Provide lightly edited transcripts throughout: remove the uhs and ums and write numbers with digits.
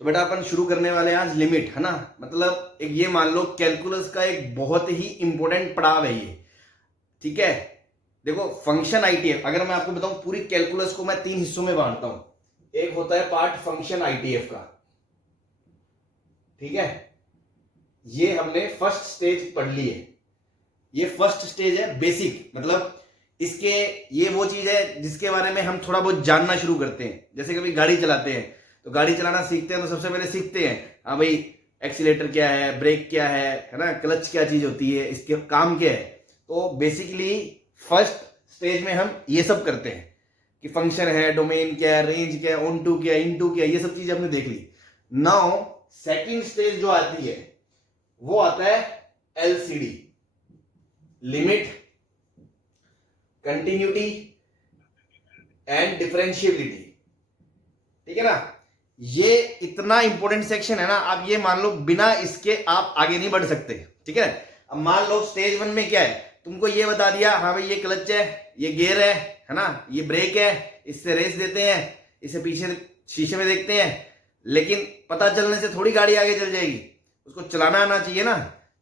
तो बेटा अपन शुरू करने वाले हैं आज लिमिट, है ना। मतलब एक ये मान लो कैलकुलस का एक बहुत ही इंपॉर्टेंट पड़ाव है ये, ठीक है। देखो फंक्शन आईटीएफ, अगर मैं आपको बताऊं पूरी कैलकुलस को मैं 3 हिस्सों में बांटता हूं। एक होता है पार्ट फंक्शन आईटीएफ का, ठीक है। ये हमने फर्स्ट स्टेज पढ़ ली है। ये फर्स्ट स्टेज है बेसिक, मतलब इसके ये वो चीज है जिसके बारे में हम थोड़ा बहुत जानना शुरू करते हैं। जैसे कभी गाड़ी चलाते हैं तो गाड़ी चलाना सीखते हैं तो सबसे पहले सीखते हैं हाँ भाई एक्सीलेटर क्या है, ब्रेक क्या है ना, क्लच क्या चीज होती है, इसके काम क्या है। तो बेसिकली फर्स्ट स्टेज में हम ये सब करते हैं कि फंक्शन है, डोमेन क्या है, रेंज क्या है, ऑन टू क्या है, इन टू क्या है, ये सब चीजें हमने देख ली। नाउ सेकंड स्टेज जो आती है वो आता है LCD, limit, continuity and differentiability, ठीक है ना। ये इतना इंपॉर्टेंट सेक्शन है ना, आप ये मान लो बिना इसके आप आगे नहीं बढ़ सकते, ठीक है। अब मान लो स्टेज 1 में क्या है, तुमको ये बता दिया हाँ भाई ये क्लच है, ये गियर है ना, ये ब्रेक है, इससे रेस देते हैं, इसे पीछे शीशे में देखते हैं। लेकिन पता चलने से थोड़ी गाड़ी आगे चल जाएगी, उसको चलाना आना चाहिए ना।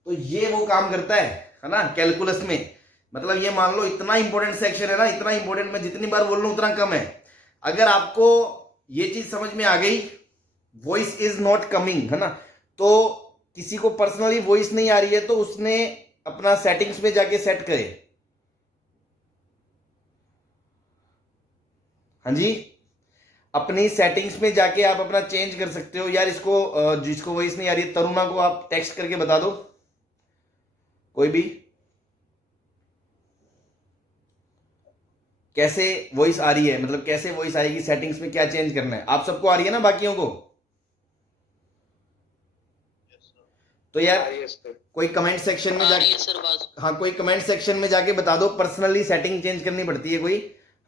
तो ये वो काम करता है ना कैलकुलस में। मतलब ये मान लो इतना इंपॉर्टेंट सेक्शन है ना, इतना इंपॉर्टेंट, मैं जितनी बार बोल लूं उतना कम है। अगर आपको ये चीज समझ में आ गई, वॉइस इज नॉट कमिंग, है ना, तो किसी को पर्सनली वॉइस नहीं आ रही है तो उसने अपना सेटिंग्स में जाके सेट करे। हाँ जी, अपनी सेटिंग्स में जाके आप अपना चेंज कर सकते हो। यार इसको जिसको वॉइस नहीं आ रही है तरुणा को आप टेक्स्ट करके बता दो, कोई भी कैसे वॉइस आ रही है, मतलब कैसे वॉइस आएगी, सेटिंग्स में क्या चेंज करना है। आप सबको आ रही है ना, बाकियों को? तो यार कोई कमेंट सेक्शन में जाके, हाँ कोई कमेंट सेक्शन में जाके बता दो पर्सनली सेटिंग चेंज करनी पड़ती है कोई,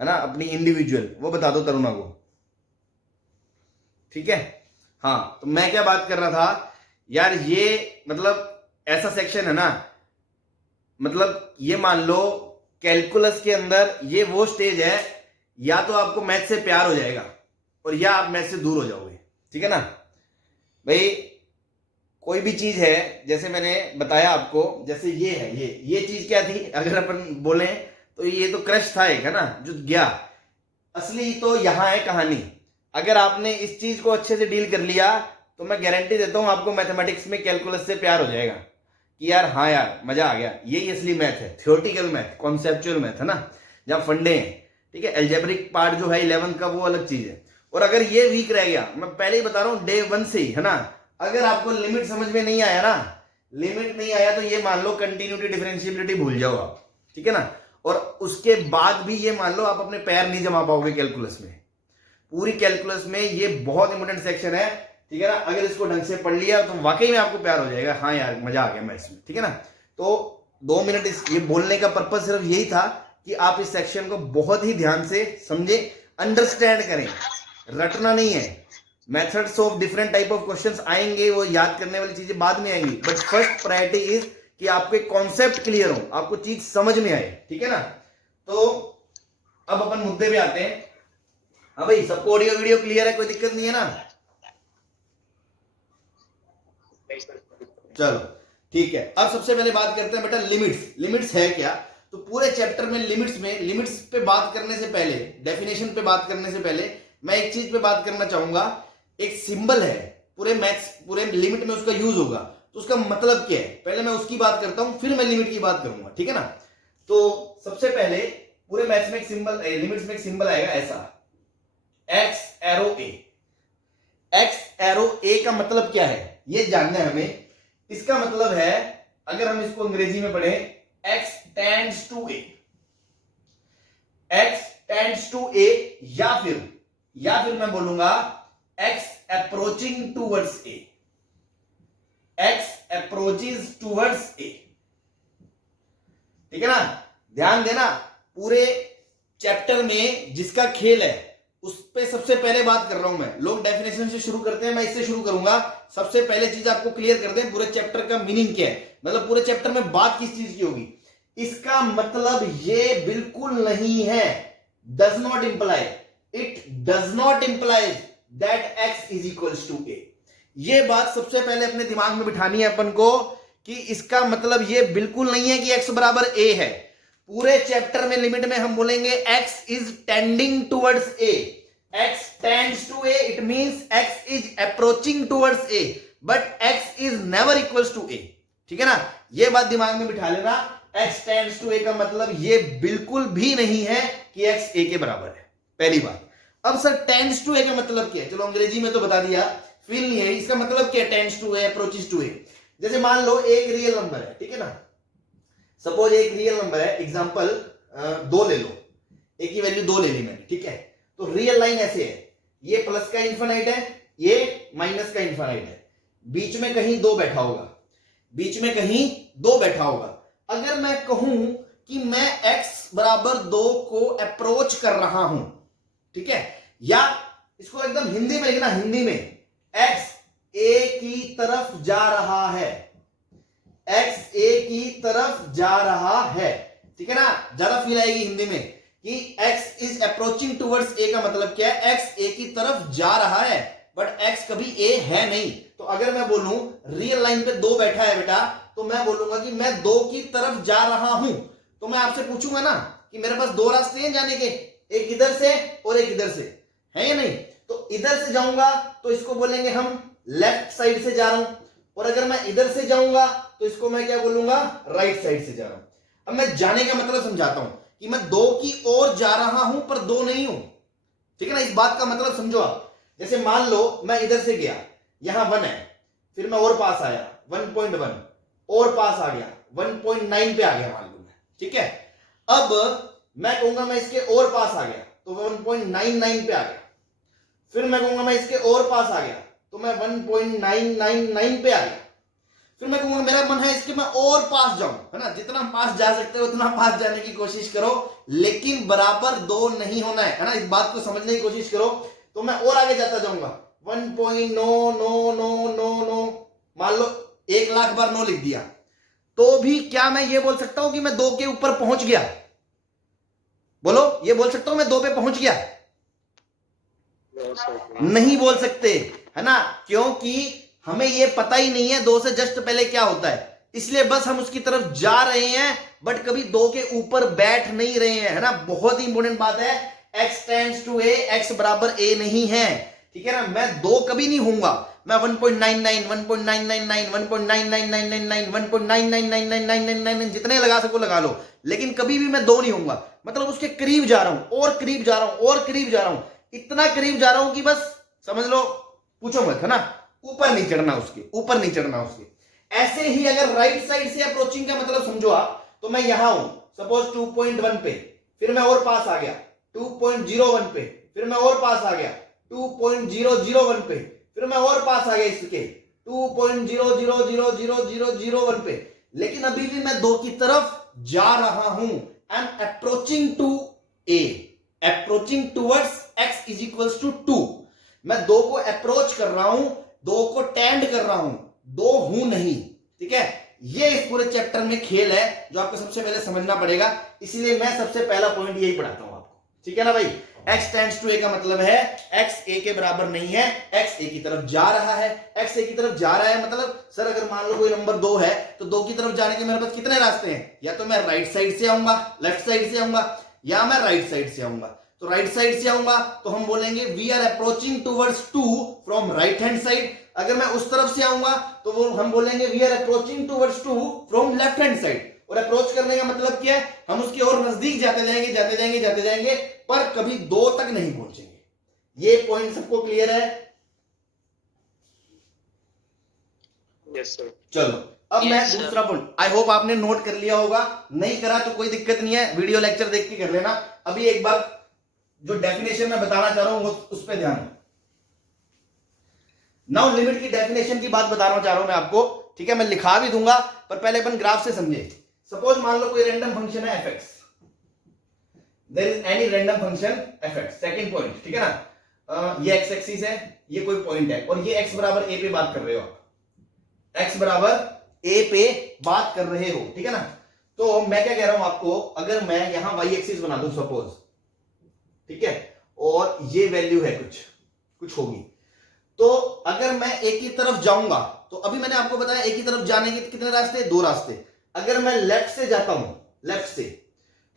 है ना, अपनी इंडिविजुअल, वो बता दो तरुणा को, ठीक है। हाँ तो मैं क्या बात कर रहा था यार, ये मतलब ऐसा सेक्शन है ना, मतलब ये मान लो कैलकुलस के अंदर ये वो स्टेज है, या तो आपको मैथ से प्यार हो जाएगा और या आप मैथ से दूर हो जाओगे, ठीक है ना भाई। कोई भी चीज है, जैसे मैंने बताया आपको, जैसे ये है, ये चीज क्या थी, अगर अपन बोले तो ये तो क्रश था एक, है ना, जो गया। असली तो यहां है कहानी। अगर आपने इस चीज को अच्छे से डील कर लिया तो मैं गारंटी देता हूं आपको मैथमेटिक्स में कैलकुलस से प्यार हो जाएगा कि यार हाँ यार मजा आ गया, यही असली मैथ है, थियोरेटिकल मैथ, कॉन्सेप्चुअल मैथ, है ना, जहां फंडे हैं, ठीक है। एल्जेब्रिक पार्ट जो है 11th का वो अलग चीज है। और अगर ये वीक रह गया, मैं पहले ही बता रहा हूं डे 1 से ही, है ना, अगर आपको लिमिट समझ में नहीं आया ना, लिमिट नहीं आया तो ये मान लो कंटिन्यूटी डिफरेंशिएबिलिटी भूल जाओ आप, ठीक है ना। और उसके बाद भी ये मान लो आप अपने पैर नहीं जमा पाओगे कैलकुलस में। पूरी कैलकुलस में ये बहुत इंपॉर्टेंट सेक्शन है, ठीक है ना। अगर इसको ढंग से पढ़ लिया तो वाकई में आपको प्यार हो जाएगा, हाँ यार मजा आ गया मैथ्स में, ठीक है ना। तो 2 मिनट ये बोलने का पर्पज सिर्फ यही था कि आप इस सेक्शन को बहुत ही ध्यान से समझे, अंडरस्टैंड करें, रटना नहीं है। Methods of different type of questions आएंगे, वो याद करने वाली चीजें बाद में आएंगी, बट फर्स्ट प्रायोरिटी इज कि आपके कॉन्सेप्ट क्लियर हो, आपको चीज समझ में आए, ठीक है ना। तो अब अपन मुद्दे पे आते हैं। हाँ भाई सबको ऑडियो वीडियो क्लियर है, कोई दिक्कत नहीं है ना? चलो ठीक है। अब सबसे पहले बात करते हैं बेटा लिमिट्स। लिमिट्स है क्या? तो पूरे चैप्टर में लिमिट्स पे बात करने से पहले, डेफिनेशन पे बात करने से पहले मैं एक चीज पे बात करना चाहूंगा। एक सिंबल है पूरे मैथ्स, पूरे लिमिट में उसका यूज होगा, तो उसका मतलब क्या है, पहले मैं उसकी बात करता हूं, फिर मैं लिमिट की बात करूंगा, ठीक है ना। तो सबसे पहले पूरे मैथ्स में एक सिंबल, लिमिट्स में एक सिंबल आएगा ऐसा, एक्स एरो ए। एक्स एरो ए का मतलब क्या है ये जानना है हमें। इसका मतलब है, अगर हम इसको अंग्रेजी में पढ़ें, x tends to a, x tends to a, या फिर मैं बोलूंगा x approaching towards a, x approaches towards a, ठीक है ना। ध्यान देना, पूरे चैप्टर में जिसका खेल है उस पे सबसे पहले बात कर रहा हूं मैं। लोग डेफिनेशन से शुरू करते हैं, मैं इससे शुरू करूंगा। सबसे पहले चीज आपको क्लियर कर दें, पूरे चैप्टर का मीनिंग क्या है, मतलब पूरे चैप्टर में बात किस चीज की होगी। इसका मतलब ये बिल्कुल नहीं है, does not imply, it does not imply that x is equals to a। ये बात सबसे पहले अपने दिमाग में बिठानी है अपन को कि इसका मतलब ये बिल्कुल नहीं है कि x बराबर a है। पूरे चैप्टर में लिमिट में हम बोलेंगे x is tending towards a, x tends to a, it means x is approaching towards a, but x is never equals to a। ठीक है ना, ये बात दिमाग में बिठा लेना। x tends to a का मतलब ये बिल्कुल भी नहीं है कि x a के बराबर है, पहली बात। अब सर tends to a का मतलब क्या है, चलो अंग्रेजी में तो बता दिया, फील नहीं है, इसका मतलब क्या है tends to a, approaches to a। जैसे मान लो एक रियल नंबर है, ठीक है ना, सपोज एक रियल नंबर है, एग्जांपल 2 ले लो, एक की वैल्यू 2 ले ली मैंने, ठीक है। तो रियल लाइन ऐसे है, ये प्लस का इंफिनिट है, ये माइनस का इंफिनिट है, बीच में कहीं 2 बैठा होगा, बीच में कहीं 2 बैठा होगा। अगर मैं कहूं कि मैं x बराबर 2 को अप्रोच कर रहा हूं, ठीक है, या इसको एकदम हिंदी में लिखना, हिंदी में x a की तरफ जा रहा है, x a की तरफ जा रहा है, ठीक है ना, ज्यादा फील आएगी हिंदी में कि x is approaching towards a का मतलब क्या है, x a की तरफ जा रहा है, बट x कभी a है नहीं। तो अगर मैं बोलूं रियल लाइन पे 2 बैठा है बेटा, तो मैं बोलूंगा कि मैं 2 की तरफ जा रहा हूं। तो मैं आपसे पूछूंगा ना कि मेरे पास 2 रास्ते हैं जाने के, एक इधर से और एक इधर से, है या नहीं। तो इधर से जाऊंगा तो इसको बोलेंगे हम लेफ्ट साइड से जा रहा हूं, और अगर मैं इधर से जाऊंगा तो इसको मैं क्या बोलूंगा, राइट साइड से जा रहा हूं। अब मैं जाने का मतलब समझाता हूं कि मैं 2 की ओर जा रहा हूं पर 2 नहीं हूं, ठीक है ना, इस बात का मतलब समझो आप। जैसे मान लो मैं इधर से गया, यहां 1 है, फिर मैं और पास आया 1.1, और पास आ गया 1.9 पे आ गया मान लो मैं, ठीक है। अब मैं कहूंगा मैं इसके और पास आ गया तो 1.99 पे आ गया, फिर मैं कहूंगा मैं इसके और पास आ गया तो मैं 1.999 पे आ गया, फिर मैं कहूंगा मेरा मन है इसके मैं और पास जाऊं, है ना, जितना पास जा सकते हो उतना पास जाने की कोशिश करो, लेकिन बराबर 2 नहीं होना है ना, इस बात को समझने की कोशिश करो। तो मैं और आगे जाता जाऊंगा 1.99999, मान लो 1 लाख बार 9 लिख दिया, तो भी क्या मैं ये बोल सकता हूं कि मैं 2 के ऊपर पहुंच गया? बोलो, ये बोल सकता हूं मैं 2 पे पहुंच गया? नहीं बोल सकते, है ना, क्योंकि हमें ये पता ही नहीं है 2 से जस्ट पहले क्या होता है, इसलिए बस हम उसकी तरफ जा रहे हैं, बट कभी 2 के ऊपर बैठ नहीं रहे हैं, है ना। बहुत ही इंपॉर्टेंट बात है, x tends to a, x बराबर a नहीं है, ठीक है ना। मैं 2 कभी नहीं होऊंगा, मैं 1.99 1.999 1.99999 1.9999999 जितने लगा सको लगा लो, लेकिन कभी भी मैं 2 नहीं होऊंगा। मतलब उसके करीब जा रहा हूं और करीब जा रहा हूं और करीब जा रहा हूं, इतना करीब जा रहा हूं कि बस समझ लो, पूछो मत, है ना, ऊपर नहीं चढ़ना उसके, ऊपर नहीं चढ़ना उसके। ऐसे ही अगर राइट साइड से अप्रोचिंग का मतलब समझो आप, तो मैं यहां हूं सपोज 2.1 पे, फिर मैं और पास आ गया 2.01 पे, फिर मैं और पास आ गया 2.001 पे, फिर मैं और पास आ गया इसके 2.0000001 पे, लेकिन अभी भी मैं 2 की तरफ जा रहा हूं। I am approaching to a, approaching towards x is equals to 2। मैं 2 को अप्रोच कर रहा हूं, 2 को टेंड कर रहा हूं, 2 हूं नहीं, ठीक है। ये इस पूरे चैप्टर में खेल है जो आपको सबसे पहले समझना पड़ेगा, इसलिए मैं सबसे पहला पॉइंट यही पढ़ाता हूं आपको, ठीक है ना भाई। x टेंड्स टू a का मतलब है x a के बराबर नहीं है, x a की तरफ जा रहा है। x a की तरफ जा रहा है मतलब सर अगर मान लो कोई नंबर 2 है तो 2 की तरफ जाने के मेरे पास कितने रास्ते हैं, या तो मैं राइट साइड से आऊंगा, लेफ्ट साइड से आऊंगा, या मैं राइट साइड से आऊंगा। तो राइट साइड से आऊंगा तो हम बोलेंगे we are approaching towards 2 from right hand side. अगर मैं उस तरफ से आऊंगा तो वो हम बोलेंगे we are approaching towards 2 from left hand side. और अप्रोच करने का मतलब क्या है, हम उसकी और नजदीक जाते जाएंगे जाते जाएंगे जाते जाएंगे, पर कभी 2 तक नहीं पहुंचेंगे। ये पॉइंट सबको क्लियर है? Yes sir. चलो अब मैं दूसरा पॉइंट, आई होप आपने नोट कर लिया होगा, नहीं करा तो कोई दिक्कत नहीं है, वीडियो लेक्चर देख के कर लेना। अभी एक बार जो डेफिनेशन मैं बताना चाह रहा हूं उस पर ध्यान। नाउ लिमिट की डेफिनेशन की बात बताना चाह रहा हूं मैं आपको, ठीक है, मैं लिखा भी दूंगा पर पहले अपन ग्राफ से समझे। सपोज मान लो कोई रैंडम फंक्शन है fx, there is any random function fx, second point, ठीक है ना, ये x एक्सिस है, ये कोई पॉइंट है, और ये x बराबर a पे बात कर रहे हो आप, x बराबर a पे बात कर रहे हो, ठीक है ना। तो मैं क्या कह रहा हूं आपको, अगर मैं यहां y एक्सिस बना दूं सपोज, ठीक है, और ये वैल्यू है कुछ होगी, तो अगर मैं ए की तरफ जाऊंगा, तो अभी मैंने आपको बताया ए की तरफ जाने के कितने रास्ते, दो रास्ते। अगर मैं लेफ्ट से जाता हूं, लेफ्ट से,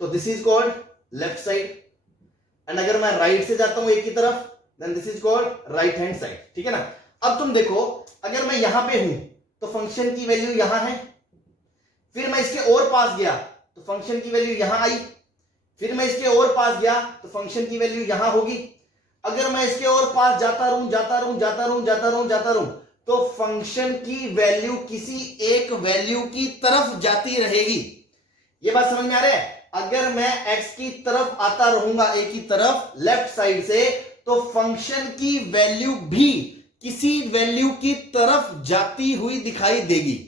तो this is called left side, and अगर मैं राइट से जाता हूं ए की तरफ, then this is called right hand side, ठीक है ना। अब तुम देखो, अगर मैं यहां पे हूं तो फंक्शन की वैल्यू यहां है, फिर मैं इसके और पास गया तो फंक्शन की वैल्यू यहां आई, फिर मैं इसके और पास गया तो फंक्शन की वैल्यू यहां होगी। अगर मैं इसके और पास जाता रहूं जाता रहूं जाता रहूं जाता रहूं जाता रहूं, तो फंक्शन की वैल्यू किसी एक वैल्यू की तरफ जाती रहेगी। ये बात समझ में आ रहा है? अगर मैं x की तरफ आता रहूंगा, a की तरफ लेफ्ट साइड से, तो फंक्शन की वैल्यू भी किसी वैल्यू की तरफ जाती हुई दिखाई देगी।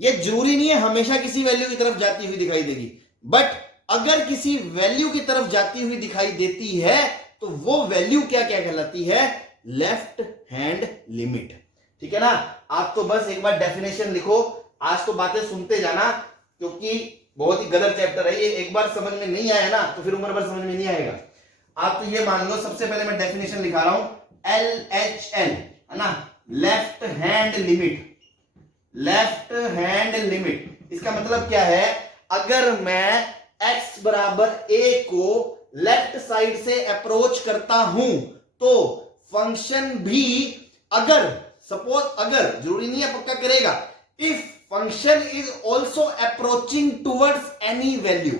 ये जरूरी नहीं है हमेशा किसी वैल्यू की तरफ जाती हुई दिखाई देगी, बट अगर किसी वैल्यू की तरफ जाती हुई दिखाई देती है तो वो वैल्यू क्या क्या कहलाती है? लेफ्ट हैंड लिमिट, ठीक है ना। आप तो बस एक बार डेफिनेशन लिखो, आज तो बातें सुनते जाना, क्योंकि बहुत ही गलत चैप्टर है ये। एक बार समझ में नहीं आया ना तो फिर उम्र भर समझ में नहीं आएगा। आप तो ये मान लो, सबसे पहले मैं डेफिनेशन लिखा रहा हूं, LHL, है ना, left hand limit. Left hand limit, इसका मतलब क्या है? अगर मैं x बराबर a को लेफ्ट साइड से अप्रोच करता हूं, तो फंक्शन भी, अगर सपोज, अगर जरूरी नहीं है पक्का करेगा, if function is also approaching towards any value,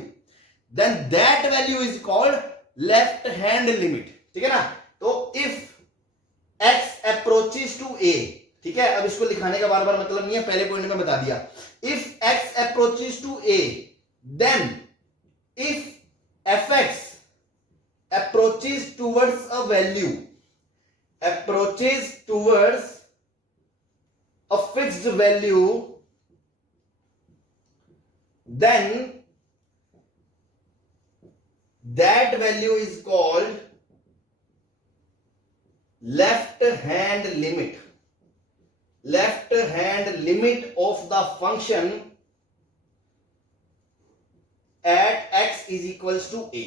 then that value is called left hand limit, ठीक है ना। तो if x approaches to a, ठीक है, अब इसको लिखाने का बार बार मतलब नहीं है, पहले पॉइंट में बता दिया। If x approaches to a, then if fx approaches towards a value, approaches towards a fixed value, then that value is called left hand limit. Left hand limit of the function at x is equals to a,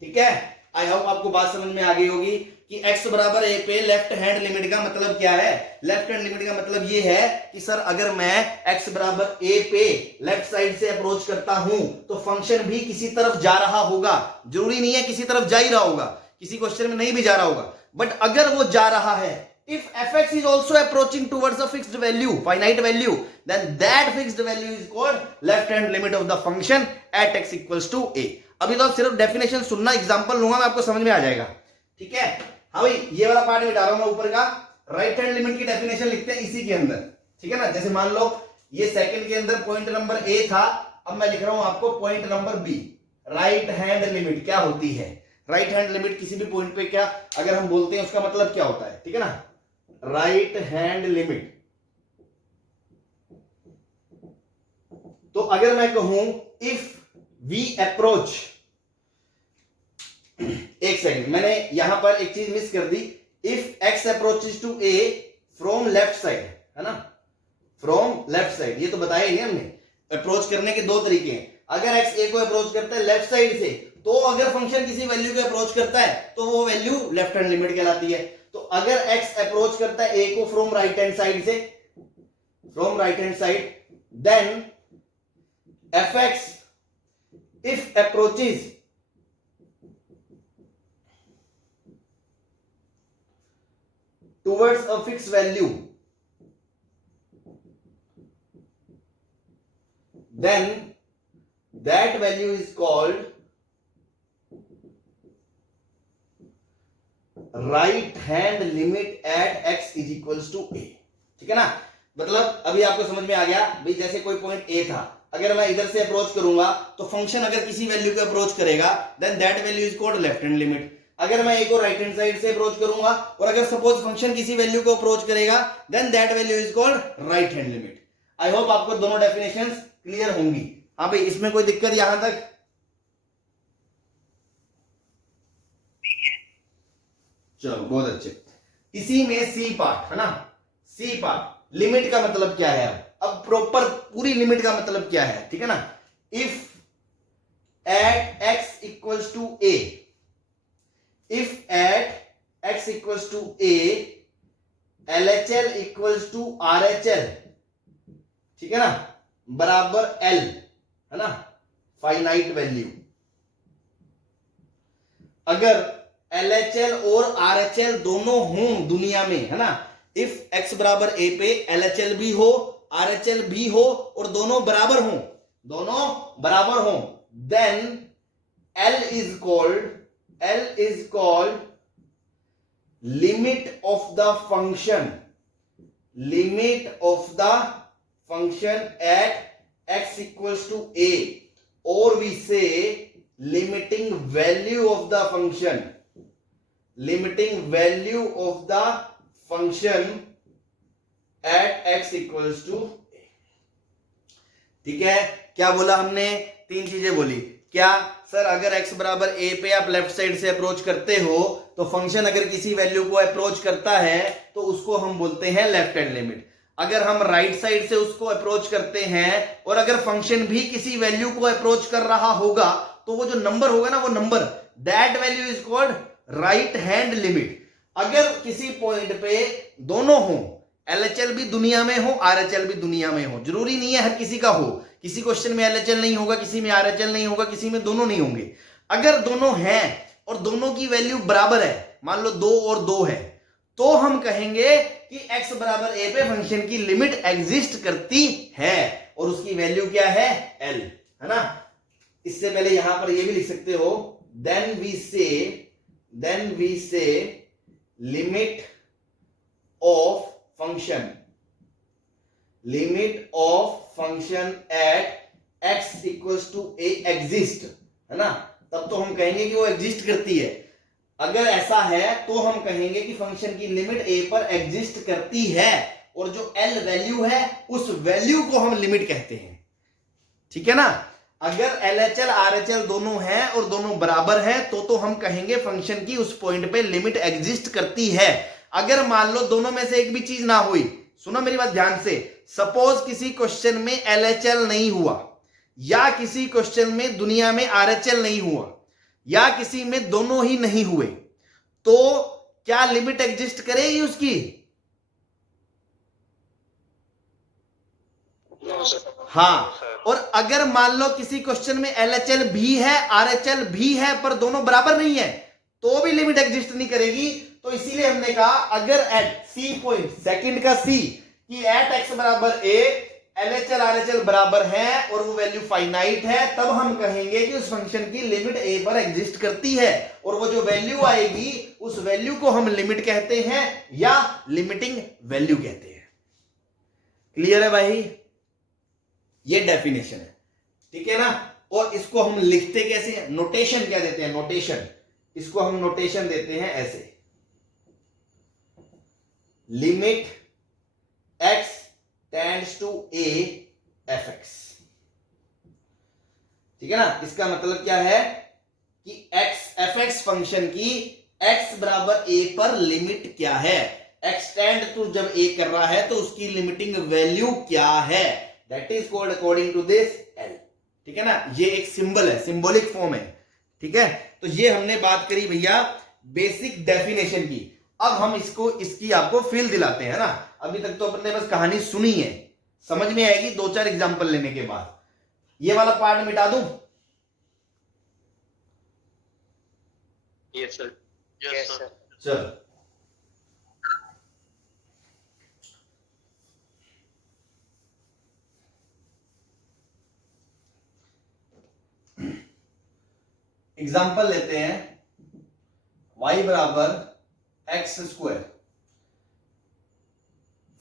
ठीक है। आई hope आपको बात समझ में आ गई होगी कि x बराबर a पे लेफ्ट हैंड लिमिट का मतलब क्या है। लेफ्ट हैंड लिमिट का मतलब ये है कि सर अगर मैं x बराबर a पे लेफ्ट साइड से अप्रोच करता हूं तो फंक्शन भी किसी तरफ जा रहा होगा। जरूरी नहीं है किसी तरफ जा ही रहा होगा, किसी क्वेश्चन में नहीं भी जा रहा होगा, बट अगर वो जा रहा है, if fx is also approaching towards a fixed value, finite value, then that fixed value is called left hand limit of the function at x equals to a. अभी तो आप सिर्फ डेफिनेशन सुनना, एग्जांपल लूंगा मैं, आपको समझ में आ जाएगा, ठीक है। हाँ भाई, ये वाला पार्ट मिटा रहा हूं मैं ऊपर का। राइट हैंड लिमिट की डेफिनेशन लिखते हैं इसी के अंदर, ठीक है ना। जैसे मान लो ये सेकंड के अंदर पॉइंट नंबर ए था, अब मैं लिख रहा हूं आपको point number b. Right hand limit क्या होती है? राइट हैंड लिमिट किसी भी पॉइंट पे क्या अगर हम बोलते हैं उसका मतलब क्या होता है, ठीक है ना। राइट हैंड लिमिट, तो अगर मैं कहूं इफ वी अप्रोच, एक सेकंड, मैंने यहां पर एक चीज मिस कर दी। If x approaches to a from left side, है ना, फ्रॉम लेफ्ट साइड, ये तो बताया ही नहीं हमने। अप्रोच करने के दो तरीके हैं। अगर x a को अप्रोच करता है लेफ्ट साइड से, तो अगर फंक्शन किसी वैल्यू को अप्रोच करता है तो वो वैल्यू लेफ्ट हैंड लिमिट कहलाती है। तो अगर x अप्रोच करता है a को फ्रॉम राइट हैंड साइड से, from right hand side, then fx if approaches towards a fixed value, then that value is called right hand limit at x is equals to a, ठीक है ना। मतलब अभी आपको समझ में आ गया भाई, जैसे कोई पॉइंट ए था, अगर मैं इधर से अप्रोच करूंगा तो फंक्शन अगर किसी वैल्यू को अप्रोच करेगा, then that value is called left hand limit. अगर मैं ए को राइट हैंड साइड से अप्रोच करूंगा और अगर सपोज फंक्शन किसी वैल्यू को अप्रोच करेगा, then that value is called right hand limit. I hope आपको दोनों डेफिनेशंस क्लियर होंगी। हाँ भाई, इसमें कोई दिक्कत यहां तक? चलो बहुत अच्छे। इसी में सी पार्ट है ना, सी पार्ट, लिमिट का मतलब क्या है? अब प्रॉपर पूरी लिमिट का मतलब क्या है, ठीक है ना। If at x equals to a, if at x equals to a LHL equals to RHL, ठीक है ना, बराबर L, है ना, फाइनाइट वैल्यू। अगर LHL और RHL दोनों हों दुनिया में, है ना, इफ x बराबर a पे LHL भी हो RHL भी हो और दोनों बराबर हों, then L is called limit of the function at x equals to a, or we say limiting value of the function at x equals to a। ठीक है, क्या बोला हमने? 3 चीजें बोली। क्या सर, अगर x बराबर a पे आप लेफ्ट साइड से अप्रोच करते हो तो फंक्शन अगर किसी वैल्यू को अप्रोच करता है तो उसको हम बोलते हैं लेफ्ट हैंड लिमिट। अगर हम राइट साइड से उसको अप्रोच करते हैं और अगर फंक्शन भी किसी वैल्यू को अप्रोच कर रहा होगा तो वो जो नंबर होगा ना, वो number, that value is called right hand limit. अगर किसी पॉइंट पे दोनों हो, LHL भी दुनिया में हो RHL भी दुनिया में हो, जरूरी नहीं है हर किसी का हो, किसी क्वेश्चन में LHL नहीं होगा, किसी में RHL नहीं होगा, किसी में दोनों नहीं होंगे। अगर दोनों हैं और दोनों की वैल्यू बराबर है, मान लो 2 और 2 है, तो हम कहेंगे कि x बराबर a पे फंक्शन की लिमिट एग्जिस्ट करती है और उसकी वैल्यू क्या है? L, है ना। इससे पहले यहां पर ये भी लिख सकते हो, then we say limit of function at x equals to a exist, है ना, तब तो हम कहेंगे कि वो एग्जिस्ट करती है। अगर ऐसा है तो हम कहेंगे कि फंक्शन की लिमिट a पर एग्जिस्ट करती है और जो L वैल्यू है उस वैल्यू को हम लिमिट कहते हैं, ठीक है ना। अगर LHL RHL दोनों हैं और दोनों बराबर हैं तो हम कहेंगे फंक्शन की उस पॉइंट पे लिमिट एग्जिस्ट करती है। अगर मान लो दोनों में से एक भी चीज ना हुई, सुनो मेरी बात ध्यान से, सपोज किसी क्वेश्चन में LHL नहीं हुआ या किसी क्वेश्चन में दुनिया में RHL नहीं हुआ या किसी में दोनों ही नहीं हुए, तो क्या लिमिट एग्जिस्ट करेगी उसकी? हाँ। और अगर मान लो किसी क्वेश्चन में LHL भी है RHL भी है पर दोनों बराबर नहीं है, तो भी लिमिट एग्जिस्ट नहीं करेगी। तो इसीलिए हमने कहा अगर एट सी पॉइंट, सेकंड का सी, कि एट x बराबर a LHL RHL बराबर है और वो वैल्यू फाइनाइट है, तब हम कहेंगे कि उस फंक्शन की लिमिट a पर एग्जिस्ट करती है और वो जो वैल्यू आएगी उस वैल्यू को हम लिमिट कहते हैं या लिमिटिंग वैल्यू कहते हैं। क्लियर है भाई? ये डेफिनेशन है, ठीक है ना। और इसको हम लिखते कैसे हैं? नोटेशन क्या देते हैं? नोटेशन, इसको हम नोटेशन देते हैं ऐसे, limit x tends to a fx, ठीक है ना। इसका मतलब क्या है कि fx फंक्शन की x बराबर a पर लिमिट क्या है, x टेंड टू जब a कर रहा है तो उसकी लिमिटिंग वैल्यू क्या है, that is called according to this L, ठीक है ना। ये एक सिंबल है, सिंबॉलिक फॉर्म है, ठीक है। तो ये हमने बात करी भैया बेसिक डेफिनेशन की। अब हम इसकी आपको फील दिलाते हैं ना। अभी तक तो अपने बस कहानी सुनी है, समझ में आएगी 2-4 एग्जांपल लेने के बाद। ये वाला पार्ट मिटा दूं? Yes, sir. Yes, sir. चल, एग्जाम्पल लेते हैं, y बराबर x square,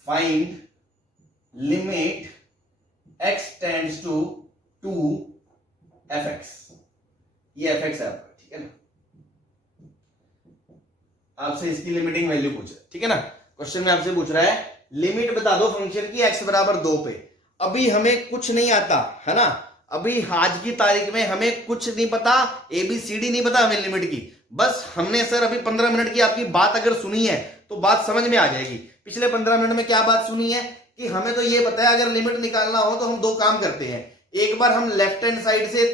find limit x tends to 2 fx। ये fx है आपका, ठीक है ना। आपसे इसकी लिमिटिंग वैल्यू पूछ रहा है, ठीक है ना। क्वेश्चन में आपसे पूछ रहा है लिमिट बता दो फंक्शन की x बराबर 2 पे। अभी हमें कुछ नहीं आता, है ना। अभी आज की तारीख में हमें कुछ नहीं पता, ABCD नहीं पता हमें लिमिट की। बस हमने सर अभी 15 मिनट की आपकी बात अगर सुनी है तो बात समझ में आ जाएगी। पिछले 15 मिनट में क्या बात सुनी है कि हमें तो ये पता है अगर लिमिट निकालना हो तो हम 2 काम करते हैं। एक बार हम लेफ्ट हैंड साइड से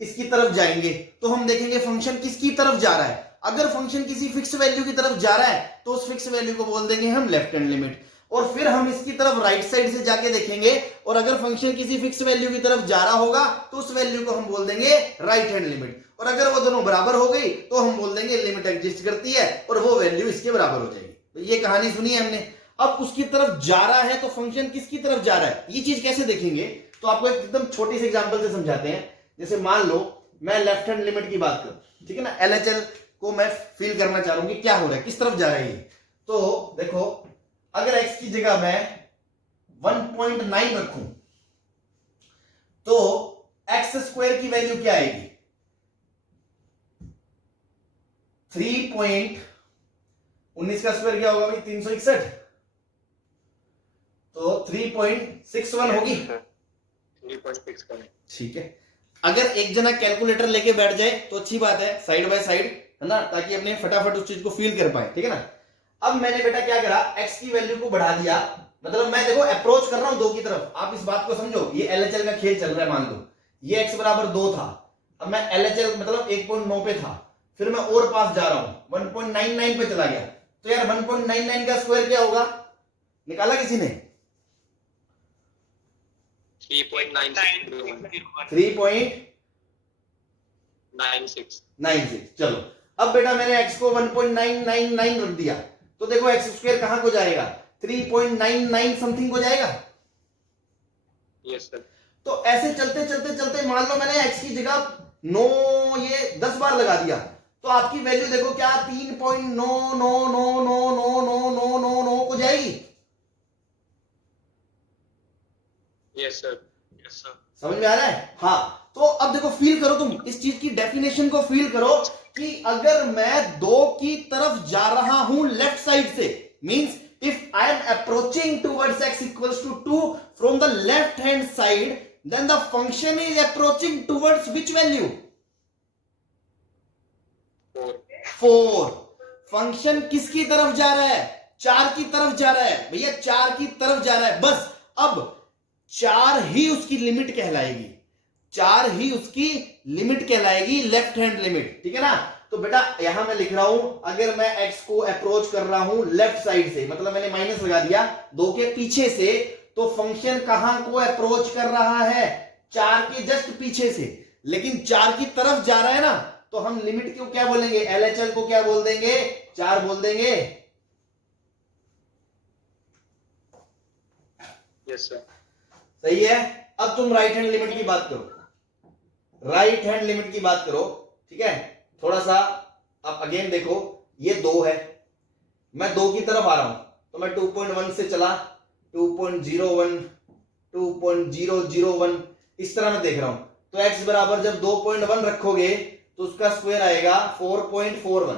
इसकी तरफ जाएंगे तो हम देखेंगे फंक्शन किसकी तरफ जा रहा है। अगर फंक्शन किसी फिक्स वैल्यू की तरफ जा रहा है तो उस फिक्स वैल्यू को बोल देंगे हम लेफ्ट हैंड लिमिट, और फिर हम इसकी तरफ राइट साइड से जाके देखेंगे, और अगर फंक्शन किसी फिक्स वैल्यू की तरफ जा रहा होगा तो उस वैल्यू को हम बोल देंगे राइट हैंड लिमिट, और अगर वो दोनों बराबर हो गई तो हम बोल देंगे लिमिट एग्जिस्ट करती है और वो वैल्यू इसके बराबर हो जाएगी। तो ये कहानी सुनी है हमने। अब उसकी तरफ जा रहा है तो फंक्शन किसकी तरफ जा रहा है, ये चीज कैसे देखेंगे, तो आपको एकदम छोटी सी एग्जांपल से समझाते हैं। जैसे मान लो मैं लेफ्ट हैंड लिमिट की बात करूं, ठीक है ना, एलएचएल को मैं फील करना चाह रहा हूं कि क्या हो रहा है, किस तरफ जा रहा है ये। तो देखो अगर x की जगह मैं 1.9 रखूं तो x स्क्वायर की वैल्यू क्या आएगी, 3.19 का स्क्वायर क्या होगा भाई, 361, तो 3.61 होगी। 3.61। ठीक है, अगर एक जना कैलकुलेटर लेके बैठ जाए तो अच्छी बात है, साइड बाय साइड है ना, ताकि अपने फटाफट उस चीज को फील कर पाए, ठीक है ना। अब मैंने बेटा क्या करा, x की वैल्यू को बढ़ा दिया, मतलब मैं देखो अप्रोच कर रहा हूं 2 की तरफ। आप इस बात को समझो, ये एलएचएल का खेल चल रहा है। मान लो ये x बराबर 2 था, अब मैं एलएचएल मतलब 1.9 पे था, फिर मैं और पास जा रहा हूं 1.99 पे चला गया, तो यार 1.99 का स्क्वायर क्या होगा, निकाला किसी ने? 3.96। चलो अब बेटा मैंने x को 1.999 रख दिया, तो देखो x स्क्वायर कहां को जाएगा, 3.99 समथिंग को जाएगा। Yes sir. तो ऐसे चलते चलते चलते मान लो मैंने x की जगह 9 ये 10 बार लगा दिया, तो आपकी वैल्यू देखो क्या 3.999999999 को जाएगी। Yes sir. Yes sir. समझ में आ रहा है? हाँ, तो अब देखो फील करो, तुम इस चीज की डेफिनेशन को फील करो कि अगर मैं 2 की तरफ जा रहा हूं लेफ्ट साइड से, means if I am approaching towards x equals to 2 from the left hand side, then the function is approaching towards which value, 4। Function किसकी तरफ जा रहा है, 4 की तरफ जा रहा है भैया, 4 की तरफ जा रहा है बस। अब 4 ही उसकी लिमिट कहलाएगी, 4 ही उसकी लिमिट कहलाएगी, लेफ्ट हैंड लिमिट, ठीक है ना। तो बेटा यहां मैं लिख रहा हूं, अगर मैं x को अप्रोच कर रहा हूं लेफ्ट साइड से, मतलब मैंने माइनस लगा दिया 2 के पीछे से, तो फंक्शन कहां को अप्रोच कर रहा है, 4 के जस्ट पीछे से, लेकिन 4 की तरफ जा रहा है ना, तो हम लिमिट को क्या बोलेंगे, एलएचएल को क्या बोल देंगे, 4 बोल देंगे। Yes sir. सही है। अब तुम राइट हैंड लिमिट की बात करो, राइट हैंड लिमिट की बात करो, ठीक है। थोड़ा सा अब अगेन देखो, ये 2 है, मैं 2 की तरफ आ रहा हूं, तो मैं 2.1 से चला 2.01 2.001 इस तरह मैं देख रहा हूं। तो x बराबर जब 2.1 रखोगे तो उसका स्क्वायर आएगा 4.41,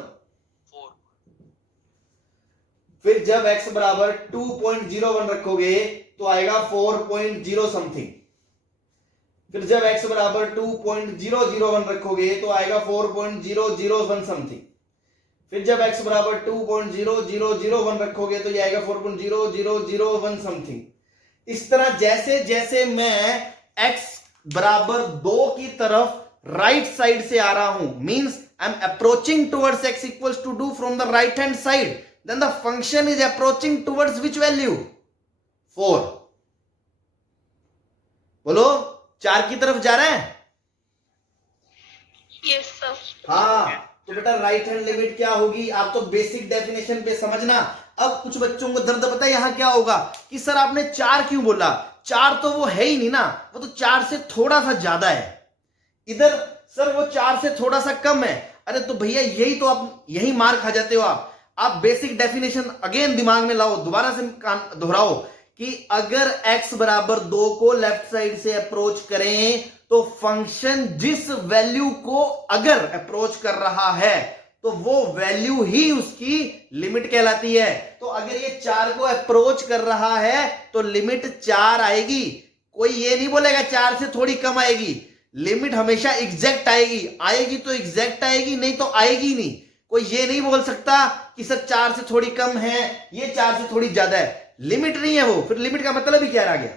फिर जब x बराबर 2.01 रखोगे तो आएगा 4.0 समथिंग, फिर जब x बराबर 2.001 रखोगे तो आएगा 4.001 समथिंग, फिर जब x बराबर 2.0001 रखोगे तो ये आएगा 4.0001 समथिंग। इस तरह जैसे जैसे मैं x बराबर 2 की तरफ राइट साइड से आ रहा हूं, means I am approaching towards x equals to 2 from the right hand side, then the function is approaching towards which value, 4। बोलो 4 की तरफ जा रहा है। Yes sir. हाँ, तो बेटा राइट हैंड लिमिट क्या होगी, आप तो बेसिक डेफिनेशन पे समझना। अब कुछ बच्चों को दर्द पता है यहां क्या होगा कि सर आपने 4 क्यों बोला, 4 तो वो है ही नहीं ना, वो तो 4 से थोड़ा सा ज्यादा है, इधर सर वो 4 से थोड़ा सा कम है। अरे तो भैया यही तो आप, यही मार खा जाते हो आप बेसिक डेफिनेशन अगेन दिमाग में लाओ, दोबारा से दोहराओ कि अगर x बराबर 2 को लेफ्ट साइड से अप्रोच करें तो फंक्शन जिस वैल्यू को अगर अप्रोच कर रहा है तो वो वैल्यू ही उसकी लिमिट कहलाती है। तो अगर ये 4 को अप्रोच कर रहा है तो लिमिट 4 आएगी, कोई ये नहीं बोलेगा 4 से थोड़ी कम आएगी, लिमिट हमेशा एग्जैक्ट आएगी तो एग्जैक्ट आएगी, नहीं तो आएगी नहीं। कोई ये नहीं बोल सकता कि सर 4 से थोड़ी कम है, ये 4 से थोड़ी ज्यादा है, लिमिट नहीं है वो, फिर लिमिट का मतलब ही क्या रह गया।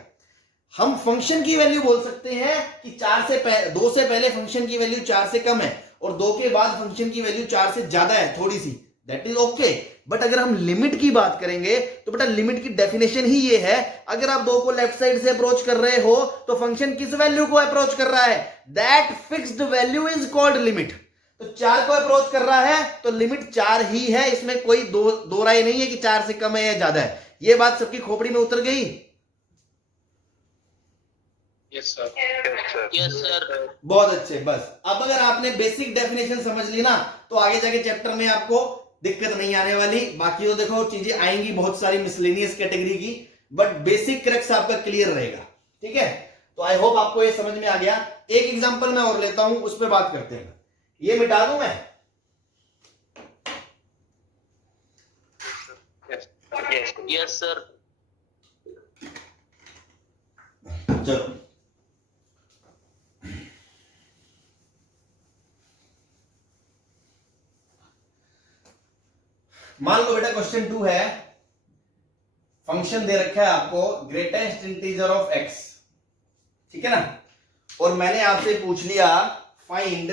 हम फंक्शन की वैल्यू बोल सकते हैं कि 2 से पहले फंक्शन की वैल्यू 4 से कम है, और 2 के बाद फंक्शन की वैल्यू 4 से ज्यादा है थोड़ी सी, दैट इज ओके। बट अगर हम लिमिट की बात करेंगे तो बेटा लिमिट की डेफिनेशन ही ये है, अगर आप 2 को लेफ्ट साइड से अप्रोच कर रहे हो तो फंक्शन किस वैल्यू को अप्रोच कर रहा है, that fixed value is called limit. तो 4 को अप्रोच कर रहा है तो लिमिट 4 ही है, इसमें कोई दो राय नहीं है कि 4 से कम है या ज्यादा है। ये बात सबकी खोपड़ी में उतर गई? Yes, sir. Yes, sir. बहुत अच्छे। बस अब अगर आपने बेसिक डेफिनेशन समझ ली ना तो आगे जाके चैप्टर में आपको दिक्कत नहीं आने वाली। बाकी तो देखो चीजें आएंगी बहुत सारी मिसलेनियस कैटेगरी की, बट बेसिक क्रक्स आपका क्लियर रहेगा। ठीक है, तो आई होप आपको ये समझ में आ गया। एक एग्जांपल मैं और लेता हूं, उस पर बात करते हैं। ये मिटा दूं मैं? Yes. Yes. Yes, sir. चलो मान लो बेटा क्वेश्चन 2 है, फंक्शन दे रखा है आपको ग्रेटेस्ट इंटीजर ऑफ एक्स, ठीक है ना, और मैंने आपसे पूछ लिया find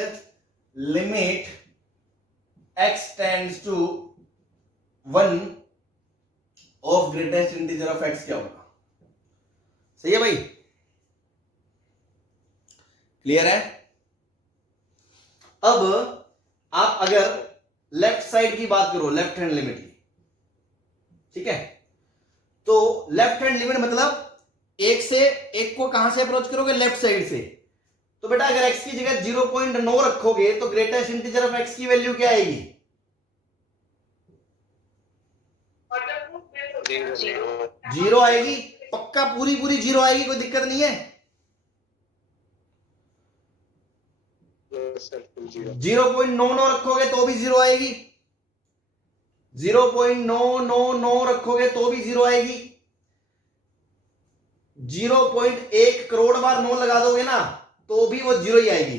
limit x tends to 1 of greatest integer of x क्या होगा। सही है भाई, क्लियर है? अब आप अगर लेफ्ट साइड की बात करो, लेफ्ट हैंड लिमिट की, ठीक है, तो लेफ्ट हैंड लिमिट मतलब एक को कहां से अप्रोच करोगे, लेफ्ट साइड से। तो बेटा अगर x की जगह 0.9 रखोगे तो ग्रेटेस्ट इंटीजर ऑफ x की वैल्यू क्या आएगी? 0 आएगी, पक्का पूरी 0 आएगी, कोई दिक्कत नहीं है। Yes, sir. Full 0. 0.99 रखोगे तो भी 0 आएगी, 0.999 रखोगे तो भी 0 आएगी, 0.1 करोड़ बार 9 लगा दोगे ना तो भी वो 0 ही आएगी।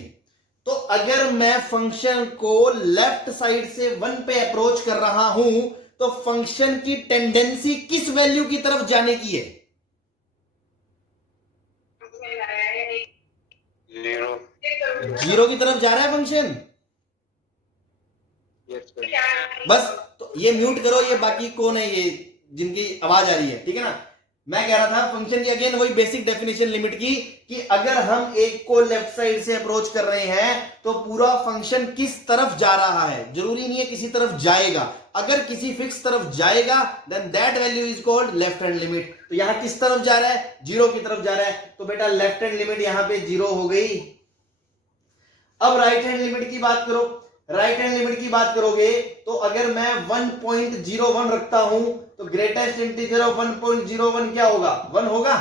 तो अगर मैं फंक्शन को लेफ्ट साइड से 1 पे अप्रोच कर रहा हूं तो फंक्शन की टेंडेंसी किस वैल्यू की तरफ जाने की है? 0. 0 की तरफ जा रहा है फंक्शन। Yes, sir. बस तो ये म्यूट करो, ये बाकी कौन है ये जिनकी आवाज आ रही है, ठीक है ना। मैं कह रहा था फंक्शन की अगेन वही बेसिक डेफिनेशन लिमिट की, कि अगर हम एक को लेफ्ट साइड से अप्रोच कर रहे हैं तो पूरा फंक्शन किस तरफ जा रहा है, जरूरी नहीं है किसी तरफ जाएगा। अगर किसी फिक्स तरफ जाएगा then that value is called left hand limit. तो यहां किस तरफ जा रहा है, 0 की तरफ जा रहा है, तो बेटा लेफ्ट हैंड लिमिट यहां पे 0 हो गई। अब राइट हैंड लिमिट की बात करो, राइट हैंड लिमिट की बात करोगे तो अगर मैं 1.01 रखता हूं तो ग्रेटेस्ट इंटीजर ऑफ 1.01 क्या होगा, 1 होगा।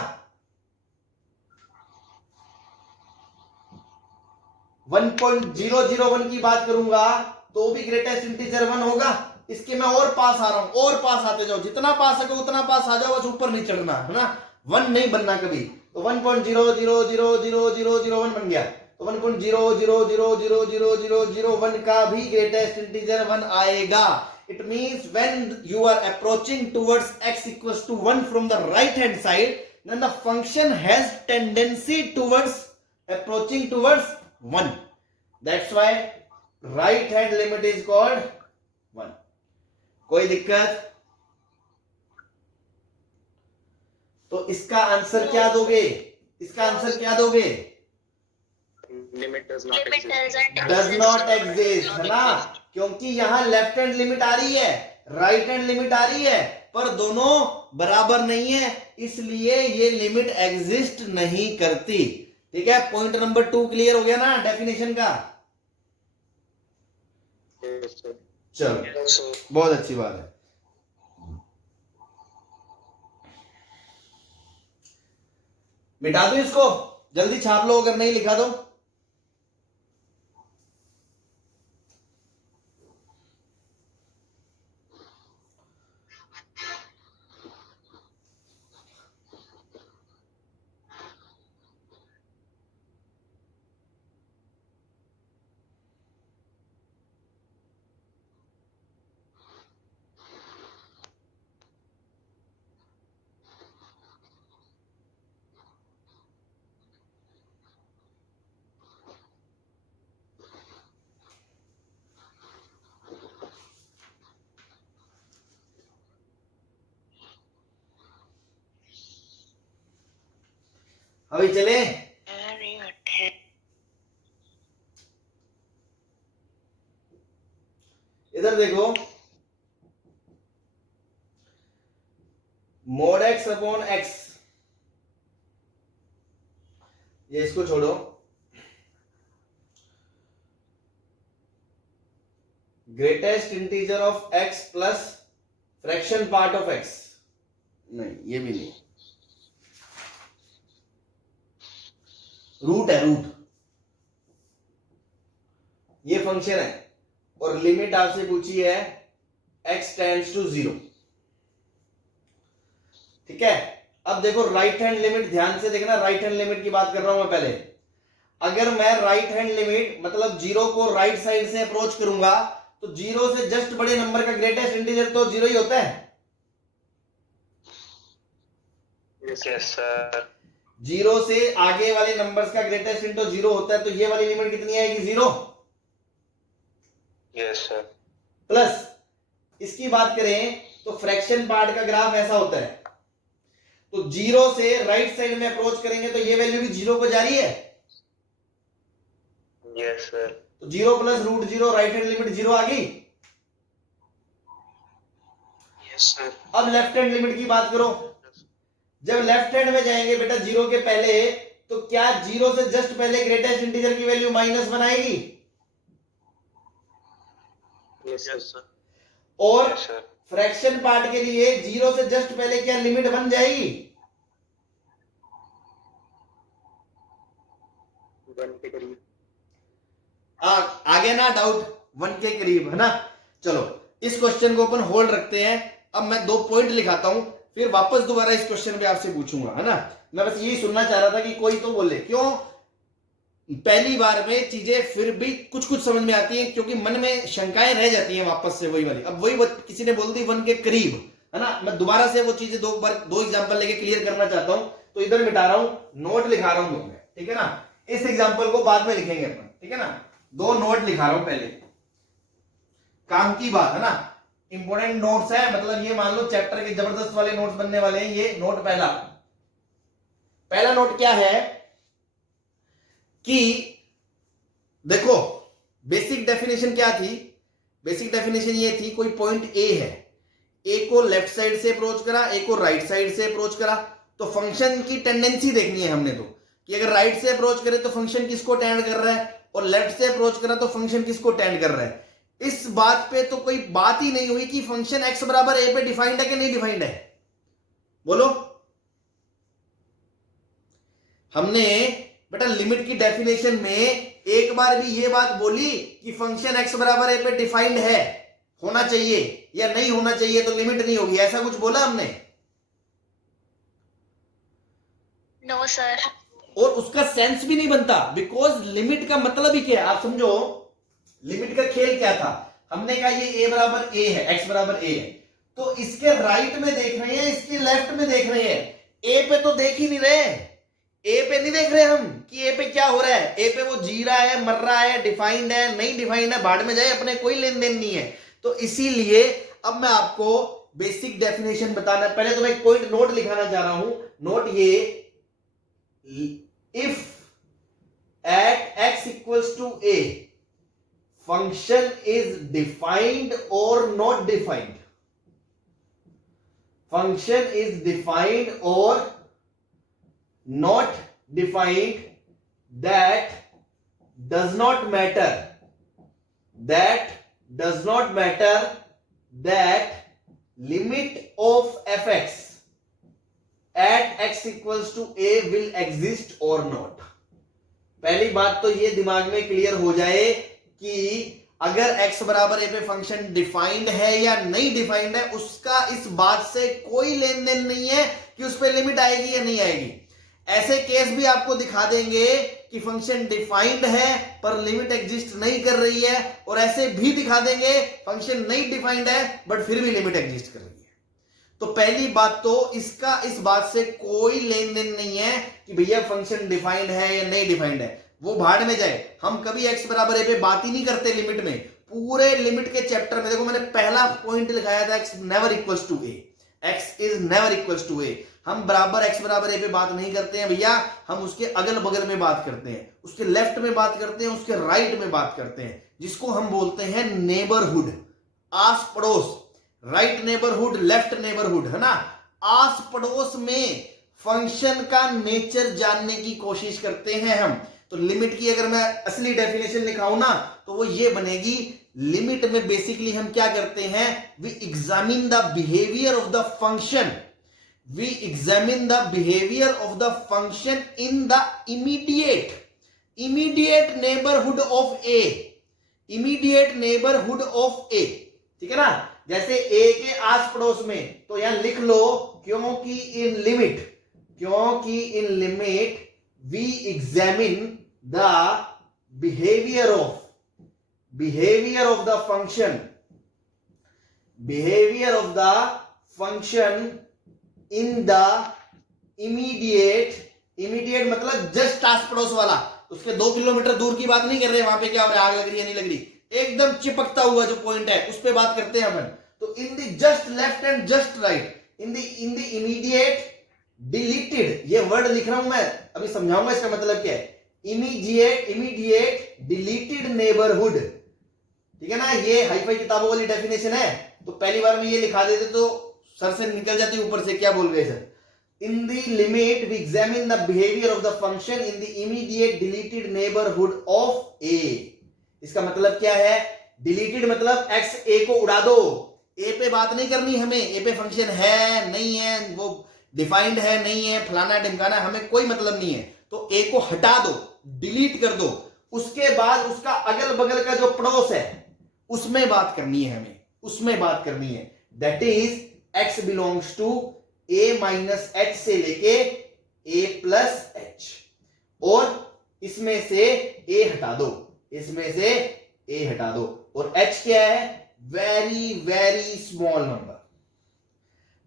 1.001 की बात करूंगा तो भी ग्रेटेस्ट इंटीजर 1 होगा। इसके मैं और पास आ रहा हूं, और पास आते जाओ, जितना पास सको उतना पास आ जाओ, बस ऊपर नहीं चढ़ना है ना, 1 नहीं बनना कभी। तो 1.0000001 बन गया, तो 1.000000001 का भी ग्रेटेस्ट इंटीजर 1 आएगा। It means when you are approaching towards x equals to 1 from the right hand side, then the function has tendency towards approaching towards 1. That's why right hand limit is called 1. कोई दिक्कत? तो इसका answer क्या दोगे, इसका answer क्या दोगे? Limit does not exist. Does not exist, है ना, क्योंकि यहां लेफ्ट हैंड लिमिट आ रही है, राइट हैंड लिमिट आ रही है, पर दोनों बराबर नहीं है, इसलिए ये लिमिट एग्जिस्ट नहीं करती। ठीक है, पॉइंट नंबर 2 क्लियर हो गया ना डेफिनेशन का। Yes, sir. चलो So, बहुत अच्छी बात है। मिटा दो इसको, जल्दी छाप लो अगर नहीं लिखा तो। अभी चले, इधर देखो, mod x अपॉन x, ये इसको छोड़ो, greatest integer of x plus fraction part of x, नहीं ये भी नहीं, रूट है, रूट, ये फंक्शन है और लिमिट आपसे पूछी है x टेंड्स टू 0। ठीक है, अब देखो राइट हैंड लिमिट, ध्यान से देखना, राइट हैंड लिमिट की बात कर रहा हूं मैं पहले। अगर मैं राइट हैंड लिमिट मतलब 0 को राइट साइड से अप्रोच करूंगा तो 0 से जस्ट बड़े नंबर का ग्रेटेस्ट इंटीजर तो 0 ही होता है। Yes, sir. 0 से आगे वाले नंबर्स का ग्रेटेस्ट इंटीजर 0 होता है, तो ये वाली लिमिट कितनी आएगी? 0 Yes, sir. प्लस इसकी बात करें तो फ्रैक्शन पार्ट का ग्राफ ऐसा होता है, तो 0 से राइट साइड में अप्रोच करेंगे तो ये वैल्यू भी 0 को जा रही है, Yes, sir. तो 0 plus root 0, right hand limit 0 आ गई। Yes, sir. अब लेफ्ट हैंड लिमिट की बात करो, जब लेफ्ट हैंड में जाएंगे बेटा 0 के पहले, तो क्या 0 से जस्ट पहले ग्रेटेस्ट इंटीजर की वैल्यू -1 आएगी? Yes, sir. और Yes, sir. फ्रैक्शन पार्ट के लिए 0 से जस्ट पहले क्या लिमिट 1 जाएगी? 1 के करीब। आगे ना डाउट, 1 के करीब है ना। चलो इस क्वेश्चन को अपन होल्ड रखते हैं। अब मैं 2 पॉइंट लिखाता हूं, फिर वापस दोबारा इस क्वेश्चन पे आपसे पूछूंगा, है ना। मैं बस यही सुनना चाह रहा था कि कोई तो बोले, क्यों पहली बार में चीजें फिर भी कुछ कुछ समझ में आती हैं, क्योंकि मन में शंकाएं रह जाती हैं वापस से वही वाली। अब वही किसी ने बोल दी 1 के करीब, है ना, मैं दोबारा से वो चीजें 2 एग्जांपल लेके क्लियर करना चाहता हूं, तो इधर मिटा रहा हूं, नोट लिखा रहा हूं, ठीक है ना। इस एग्जाम्पल को बाद में लिखेंगे अपन, ठीक है ना। 2 नोट लिखा रहा हूं पहले, काम की बात है ना, इंपोर्टेंट नोट्स है, मतलब ये मान लो चैप्टर के जबरदस्त वाले नोट्स बनने वाले हैं। ये नोट पहला नोट क्या है कि देखो बेसिक डेफिनेशन क्या थी, बेसिक डेफिनेशन ये थी, कोई पॉइंट ए है, ए को लेफ्ट साइड से अप्रोच करा, ए को राइट साइड से अप्रोच करा, तो फंक्शन की टेंडेंसी देखनी है हमने, तो कि अगर राइट से अप्रोच करे तो फंक्शन किसको टेंड कर रहा है, और लेफ्ट से अप्रोच करा तो फंक्शन किसको टेंड कर रहा है। इस बात पे तो कोई बात ही नहीं हुई कि फंक्शन x बराबर a पे डिफाइंड है कि नहीं डिफाइंड है, बोलो। हमने बेटा लिमिट की डेफिनेशन में एक बार भी ये बात बोली कि फंक्शन x बराबर a पे डिफाइंड है, होना चाहिए या नहीं होना चाहिए तो लिमिट नहीं होगी, ऐसा कुछ बोला हमने? No sir. और उसका सेंस भी नहीं बनता, बिकॉज लिमिट का मतलब ही क्या है, आप समझो लिमिट का खेल क्या था। हमने कहा ये a बराबर a है, x बराबर a है, तो इसके राइट में देख रहे हैं, इसके लेफ्ट में देख रहे हैं, a पे तो देख ही नहीं रहे, a पे नहीं देख रहे हम कि a पे क्या हो रहा है। a पे वो जी रहा है, मर रहा है, डिफाइंड है, नहीं डिफाइंड है, भाड़ में जाए, अपने कोई लेन देन नहीं है। तो इसीलिए अब मैं आपको बेसिक डेफिनेशन बताना, पहले तो मैं एक पॉइंट नोट लिखाना चाह रहा हूं, नोट ये, if at x equals to a function is defined or not defined, function is defined or not defined, that does not matter, that does not matter, that limit of fx at x equals to a will exist or not। पहली बात तो ये दिमाग में clear हो जाए कि अगर x बराबर a पे फंक्शन डिफाइंड है या नहीं डिफाइंड है, उसका इस बात से कोई लेन देन नहीं है कि उस पे लिमिट आएगी या नहीं आएगी। ऐसे केस भी आपको दिखा देंगे कि फंक्शन डिफाइंड है पर लिमिट एग्जिस्ट नहीं कर रही है, और ऐसे भी दिखा देंगे फंक्शन नहीं डिफाइंड है बट फिर भी लिमिट एग्जिस्ट कर रही है। तो पहली बात तो इसका इस बात से कोई लेन देन नहीं है कि भैया फंक्शन डिफाइंड है या नहीं डिफाइंड है, वो भाड़ में जाए। हम कभी x बराबर a पे बात ही नहीं करते लिमिट में, पूरे लिमिट के चैप्टर में देखो मैंने पहला पॉइंट लिखाया था x never equals to a, x is never equals to a। हम बराबर x बराबर a पे बात नहीं करते हैं भैया, हम उसके अगल बगल में बात करते हैं, उसके लेफ्ट में बात करते हैं, उसके राइट में बात करते हैं, जिसको हम बोलते हैं नेबरहुड, आस पड़ोस। राइट नेबरहुड, लेफ्ट नेबरहुड, है ना। आस पड़ोस में फंक्शन का नेचर जानने की कोशिश करते हैं हम। तो लिमिट की अगर मैं असली डेफिनेशन लिखाऊं ना तो वो ये बनेगी, लिमिट में बेसिकली हम क्या करते हैं, we examine the behaviour of the function, we examine the behaviour of the function in the immediate neighbourhood of a, immediate neighbourhood of a, ठीक है ना। जैसे ए के आस पड़ोस में, तो यहां लिख लो क्योंकि in limit we examine the behaviour of the function in the immediate मतलब जस्ट आस पड़ोस वाला, उसके 2 किलोमीटर दूर की बात नहीं कर रहे, वहां पे क्या हो रहा है, आग लग रही है नहीं लग रही, एकदम चिपकता हुआ जो पॉइंट है उस पे बात करते हैं अपन। तो in the just left and just right, in the immediate deleted, ये वर्ड लिख रहा हूं मैं, अभी समझाऊंगा इसका मतलब क्या है। इमीडिएट डिलीटेड नेबरहुड, ठीक है ना, ये हाईफाई किताबों वाली डेफिनेशन है। तो पहली बार में ये लिखा देते तो सर से निकल जाती ऊपर से, क्या बोल गए sir. In the limit we examine the behaviour of the function in the immediate deleted neighbourhood of a. इसका मतलब क्या है, डिलीटेड मतलब एक्स ए को उड़ा दो, ए पे बात नहीं करनी हमें, ए पे फंक्शन है नहीं है, वो डिफाइंड है नहीं है, फलाना ढिमकाना, हमें कोई मतलब नहीं है। तो ए को हटा दो, डिलीट कर दो, उसके बाद उसका अगल बगल का जो पड़ोस है उसमें बात करनी है हमें, उसमें बात करनी है। That is x belongs to a minus h से लेके a प्लस h, और इसमें से a हटा दो, इसमें से a हटा दो, और h क्या है, वेरी वेरी स्मॉल नंबर।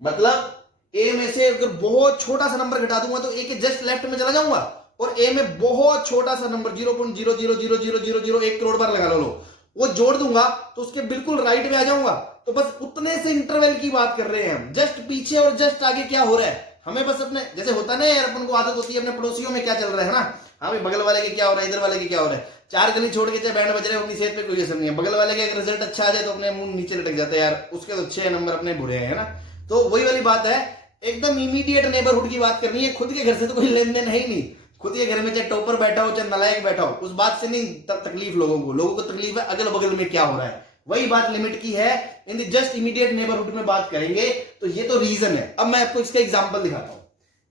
मतलब a में से अगर बहुत छोटा सा नंबर घटा दूंगा तो a के जस्ट लेफ्ट में चला जाऊंगा, और a में बहुत छोटा सा नंबर 0.0000001 करोड़ बार लगा लो, वो जोड़ दूंगा तो उसके बिल्कुल राइट में आ जाऊंगा। तो बस उतने से इंटरवल की बात कर रहे हैं हम, जस्ट पीछे और जस्ट आगे क्या हो रहा है, हमें बस अपने, जैसे होता ना यार, अपन को आदत होती है अपने पड़ोसियों में क्या चल रहा है ना, हाँ भाई बगल वाले के क्या हो रहा है, इधर वाले के क्या हो रहा है, 4 गली छोड़ के चाहे बैंड बज रहे हो, अपनी सेहत पे कोई असर नहीं है, बगल वाले के रिजल्ट अच्छा आ जाए तो अपने मुंह नीचे लटक जाता है, यार उसके तो 6 नंबर अपने बुरे हैं, है ना। तो वही वाली बात है, एकदम इमीडिएट नेबरहुड की बात करनी है। खुद के घर से तो कोई लेन देन है ही नहीं, खुद के घर में चाहे टॉपर बैठा हो चाहे नलायक बैठा हो, उस बात से नहीं तकलीफ लोगों को तकलीफ है अगल बगल में क्या हो रहा है। वही बात लिमिट की है, in the just immediate neighbourhood में बात करेंगे। तो ये तो रीजन है। अब मैं आपको इसका एग्जांपल दिखाता हूं।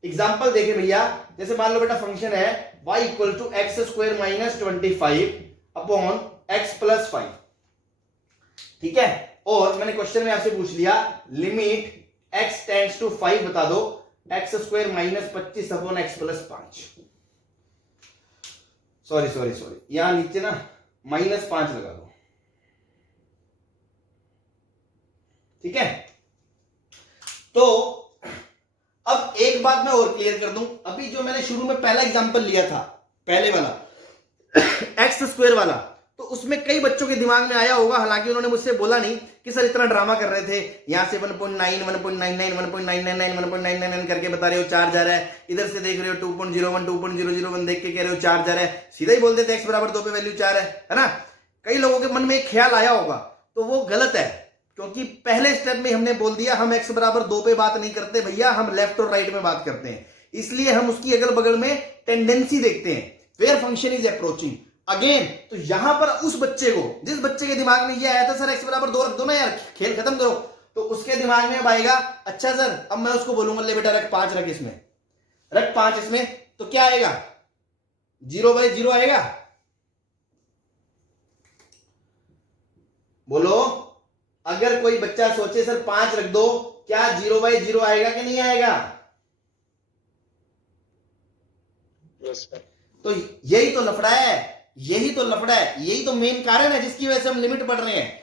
एग्जांपल देखें भैया, जैसे मान लो बेटा फंक्शन है y equal to x square minus 25 upon x plus 5, ठीक है। और मैंने क्वेश्चन में आपसे पूछ लिया लिमिट x टेंड्स टू 5 बता दो, x square minus 25 upon x plus 5, sorry यहां नीचे ना -5 लगा दो, ठीक है। तो अब एक बात मैं और क्लियर कर दूं, अभी जो मैंने शुरू में पहला एग्जांपल लिया था, पहले वाला एक्स स्क्वायर वाला, तो उसमें कई बच्चों के दिमाग में आया होगा, हालांकि उन्होंने मुझसे बोला नहीं कि सर इतना ड्रामा कर रहे थे, यहां से 1.9 1.99 1.999 1.999 करके बता रहे हो 4 जा रहा है, इधर से देख रहे हो 2.01 2.001 देख के कह रहे हो 4 जा रहा है, सीधा ही बोल देते x बराबर 2 पे वैल्यू 4 है ना। कई लोगों के मन में एक ख्याल आया होगा, तो वो गलत है, क्योंकि पहले स्टेप में हमने बोल दिया हम x बराबर 2 पे बात नहीं करते भैया, हम लेफ्ट और राइट में बात करते हैं। इसलिए हम उसकी अगल बगल में टेंडेंसी देखते हैं, where function is approaching again. तो यहां पर उस बच्चे को, जिस बच्चे के दिमाग में ये आया था सर x बराबर 2 रख दो ना यार, खेल खत्म करो, तो उसके दिमाग में अब आएगा अच्छा सर, अब मैं उसको बोलूंगा ले बेटा रख 5 रख इसमें, रख 5 इसमें, तो क्या आएगा 0/0 आएगा। बोलो, अगर कोई बच्चा सोचे सर 5 रख दो, क्या 0/0 आएगा कि नहीं आएगा। Yes sir. तो यही तो लफड़ा है, यही तो लफड़ा है, यही तो मेन कारण है जिसकी वजह से हम लिमिट पढ़ रहे हैं,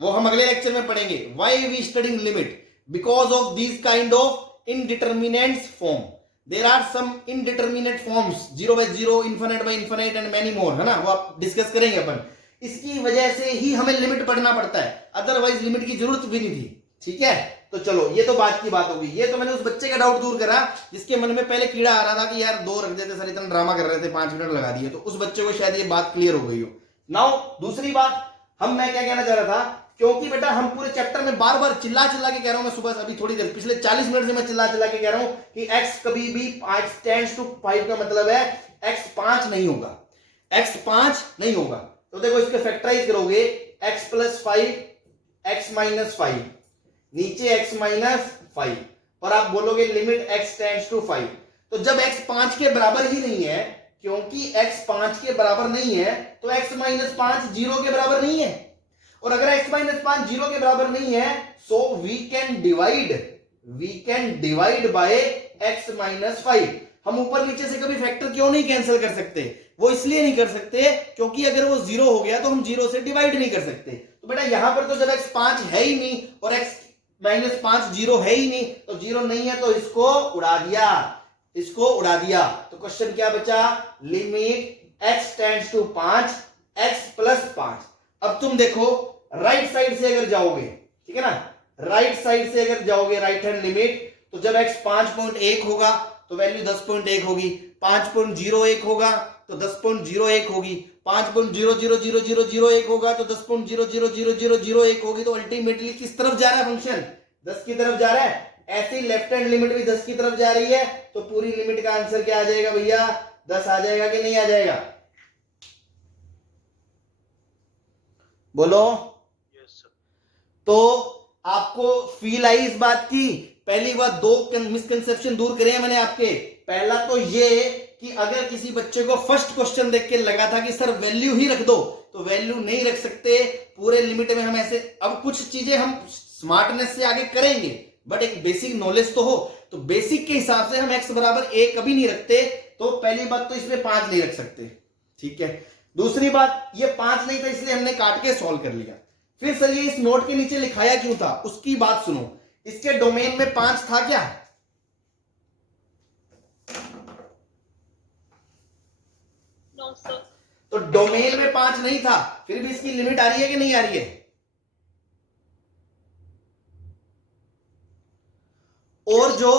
वो हम अगले लेक्चर में पढ़ेंगे। Why we studying limit, because of this kind of indeterminate form, there are some indeterminate forms, 0/0 infinite and many more, है ना, वो आप डिस्कस करेंगे अपन। इसकी वजह से ही हमें लिमिट पढ़ना पड़ता है, अदरवाइज लिमिट की जरूरत भी नहीं थी, ठीक है। तो चलो ये तो बात की बात होगी। ये तो मैंने उस बच्चे का डाउट दूर करा जिसके मन में पहले कीड़ा आ रहा था कि यार 2 रख देते सर, इतना ड्रामा कर रहे थे, 5 मिनट लगा दिए, तो उस बच्चे को शायद ये बात क्लियर हो गई हो। नाउ दूसरी बात मैं क्या कहना चाह रहा था, क्योंकि बेटा हम पूरे चैप्टर में बार बार चिल्ला चिल्ला के कह रहा हूं, मैं सुबह अभी थोड़ी देर पिछले 40 मिनट से मैं चिल्ला चिल्ला के कह रहा हूं कि x कभी भी x टेंड्स टू 5 का मतलब है x 5 नहीं होगा, x 5 नहीं होगा। तो देखो इसके फैक्टराइज करोगे, x प्लस 5 x माइनस 5, नीचे x माइनस 5, और आप बोलोगे लिमिट x टेंड्स टू 5। तो जब x 5 के बराबर ही नहीं है, क्योंकि x 5 के बराबर नहीं है, तो x माइनस 5 0 के बराबर नहीं है, और अगर x माइनस 5 0 के बराबर नहीं है, so we can divide by x minus 5। हम ऊपर नीचे से कभी फैक्टर क्यों नहीं कैंसिल कर सकते? वो इसलिए नहीं कर सकते क्योंकि अगर वो 0 हो गया तो हम 0 से डिवाइड नहीं कर सकते। तो बेटा यहां पर तो जब x 5 है ही नहीं और x माइनस 5 0 है ही नहीं, तो 0 नहीं है तो इसको उड़ा दिया, तो क्वेश्चन क्या बचा, limit x tends to 5 x plus 5। अब तुम देखो राइट साइड से अगर जाओगे, ठीक है ना, राइट साइड से अगर जाओगे राइट हैंड लिमिट, तो जब x 5.1 होगा तो वैल्यू 10.1 होगी, 5.01 होगा तो 10.01 होगी, 5.000001 होगा तो 10.000001 होगी। तो अल्टीमेटली किस तरफ जा रहा है फंक्शन? 10 की तरफ जा रहा है। ऐसी लेफ्ट हैंड लिमिट भी 10 की तरफ जा रही है, तो पूरी लिमिट का आंसर क्या आ जाएगा भैया? 10 आ जाएगा कि नहीं आ जाएगा? बोलो। तो आपको फील आई इस बात की? पहली बात, 2 मिसकंसेप्शन दूर करे मैंने आपके। पहला तो ये कि अगर किसी बच्चे को फर्स्ट क्वेश्चन देख के लगा था कि सर वैल्यू ही रख दो, तो वैल्यू नहीं रख सकते पूरे लिमिट में। हम ऐसे, अब कुछ चीजें हम स्मार्टनेस से आगे करेंगे, बट एक बेसिक नॉलेज तो हो, तो बेसिक के हिसाब से हम x बराबर 1 कभी नहीं रखते। तो पहली बात तो इसमें 5 नहीं रख सकते, ठीक है। दूसरी बात, ये 5 नहीं था इसलिए हमने काट के सॉल्व कर लिया। फिर सर ये इस नोट के नीचे लिखाया क्यों था, उसकी बात सुनो। इसके डोमेन में 5 था क्या? No, sir. तो डोमेन में 5 नहीं था, फिर भी इसकी लिमिट आ रही है कि नहीं आ रही है? और जो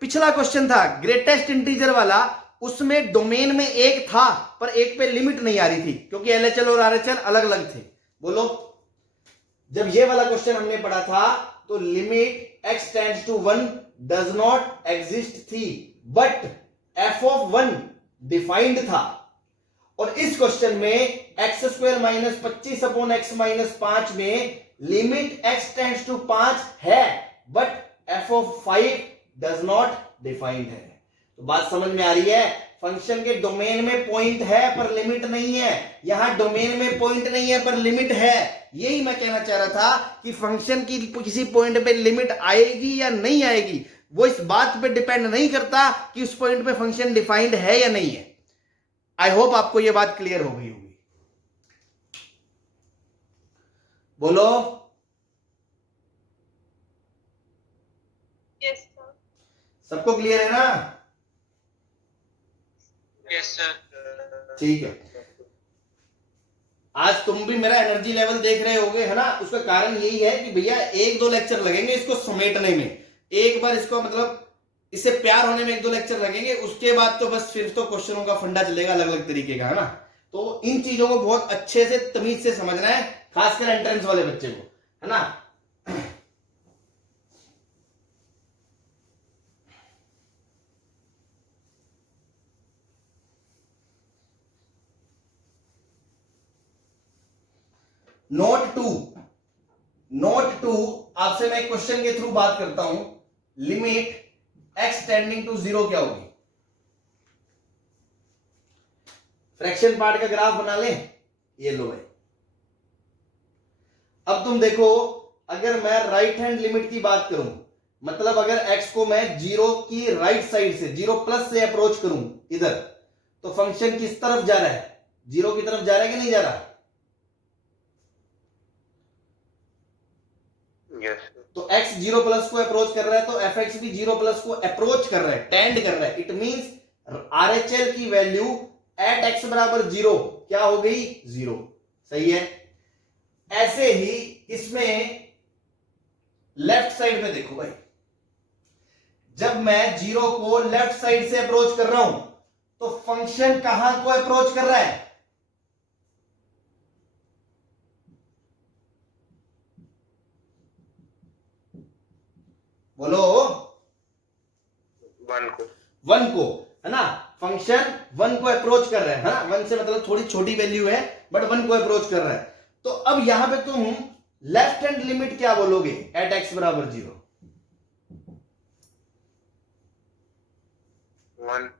पिछला क्वेश्चन था ग्रेटेस्ट इंटीजर वाला, उसमें डोमेन में 1 था पर 1 पे लिमिट नहीं आ रही थी, क्योंकि एलएचएल और आरएचएल अलग अलग थे। बोलो, जब ये वाला क्वेश्चन हमने पढ़ा था तो limit x tends to 1 does not exist थी, बट f ऑफ 1 डिफाइंड था। और इस क्वेश्चन में x square minus 25 upon x minus 5 में लिमिट x टेंड्स टू 5 है, but f of 5 does not defined है। तो बात समझ में आ रही है? फंक्शन के डोमेन में पॉइंट है पर लिमिट नहीं है, यहां डोमेन में पॉइंट नहीं है पर लिमिट है। यही मैं कहना चाह रहा था कि फंक्शन की किसी पॉइंट पे लिमिट आएगी या नहीं आएगी, वो इस बात पे डिपेंड नहीं करता कि उस पॉइंट पे फंक्शन डिफाइंड है या नहीं है। आई होप आपको यह बात क्लियर हो गई होगी। बोलो। Yes, sir. सबको क्लियर है ना? Yes, sir. ठीक है। आज तुम भी मेरा एनर्जी लेवल देख रहे होगे, है ना? उसका कारण यही है कि भैया 1-2 लेक्चर लगेंगे इसको समेटने में। एक बार इसको मतलब इससे प्यार होने में 1-2 लेक्चर लगेंगे, उसके बाद तो बस फिर तो क्वेश्चनों का फंडा चलेगा अलग अलग तरीके का, है ना? तो इन चीजों को बहुत अच्छे से तमीज से समझना है, खासकर एंट्रेंस वाले बच्चे को, है ना? नोट टू आपसे मैं क्वेश्चन के थ्रू बात करता हूं। लिमिट x टेंडिंग टू 0 क्या होगी? फ्रैक्शन पार्ट का ग्राफ बना ले, ये लो भाई। अब तुम देखो, अगर मैं राइट हैंड लिमिट की बात करूं, मतलब अगर x को मैं 0 की राइट साइड से 0 प्लस से अप्रोच करूं इधर, तो फंक्शन किस तरफ जा रहा है? 0 की तरफ जा रहा है कि नहीं जा रहा? Yes. तो x 0 प्लस को अप्रोच कर रहा है, तो fx भी 0 प्लस को अप्रोच कर रहा है, टेंड कर रहा है। इट मींस RHL की वैल्यू एट x बराबर 0 क्या हो गई? 0। सही है। ऐसे ही इसमें लेफ्ट साइड में देखो भाई, जब मैं 0 को लेफ्ट साइड से अप्रोच कर रहा हूं तो फंक्शन कहां को अप्रोच कर रहा है? बोलो। 1 को। 1 को, है ना? फंक्शन 1 को अप्रोच कर रहा है, हाँ 1 से मतलब थोड़ी छोटी वैल्यू है बट 1 को अप्रोच कर रहा है। तो अब यहां पे तुम लेफ्ट हैंड लिमिट क्या बोलोगे एट x बराबर 0? 1।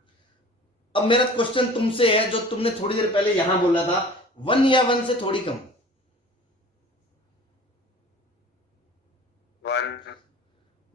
अब मेरा क्वेश्चन तुमसे है जो तुमने थोड़ी देर पहले यहां बोला था, 1 या 1 से थोड़ी कम?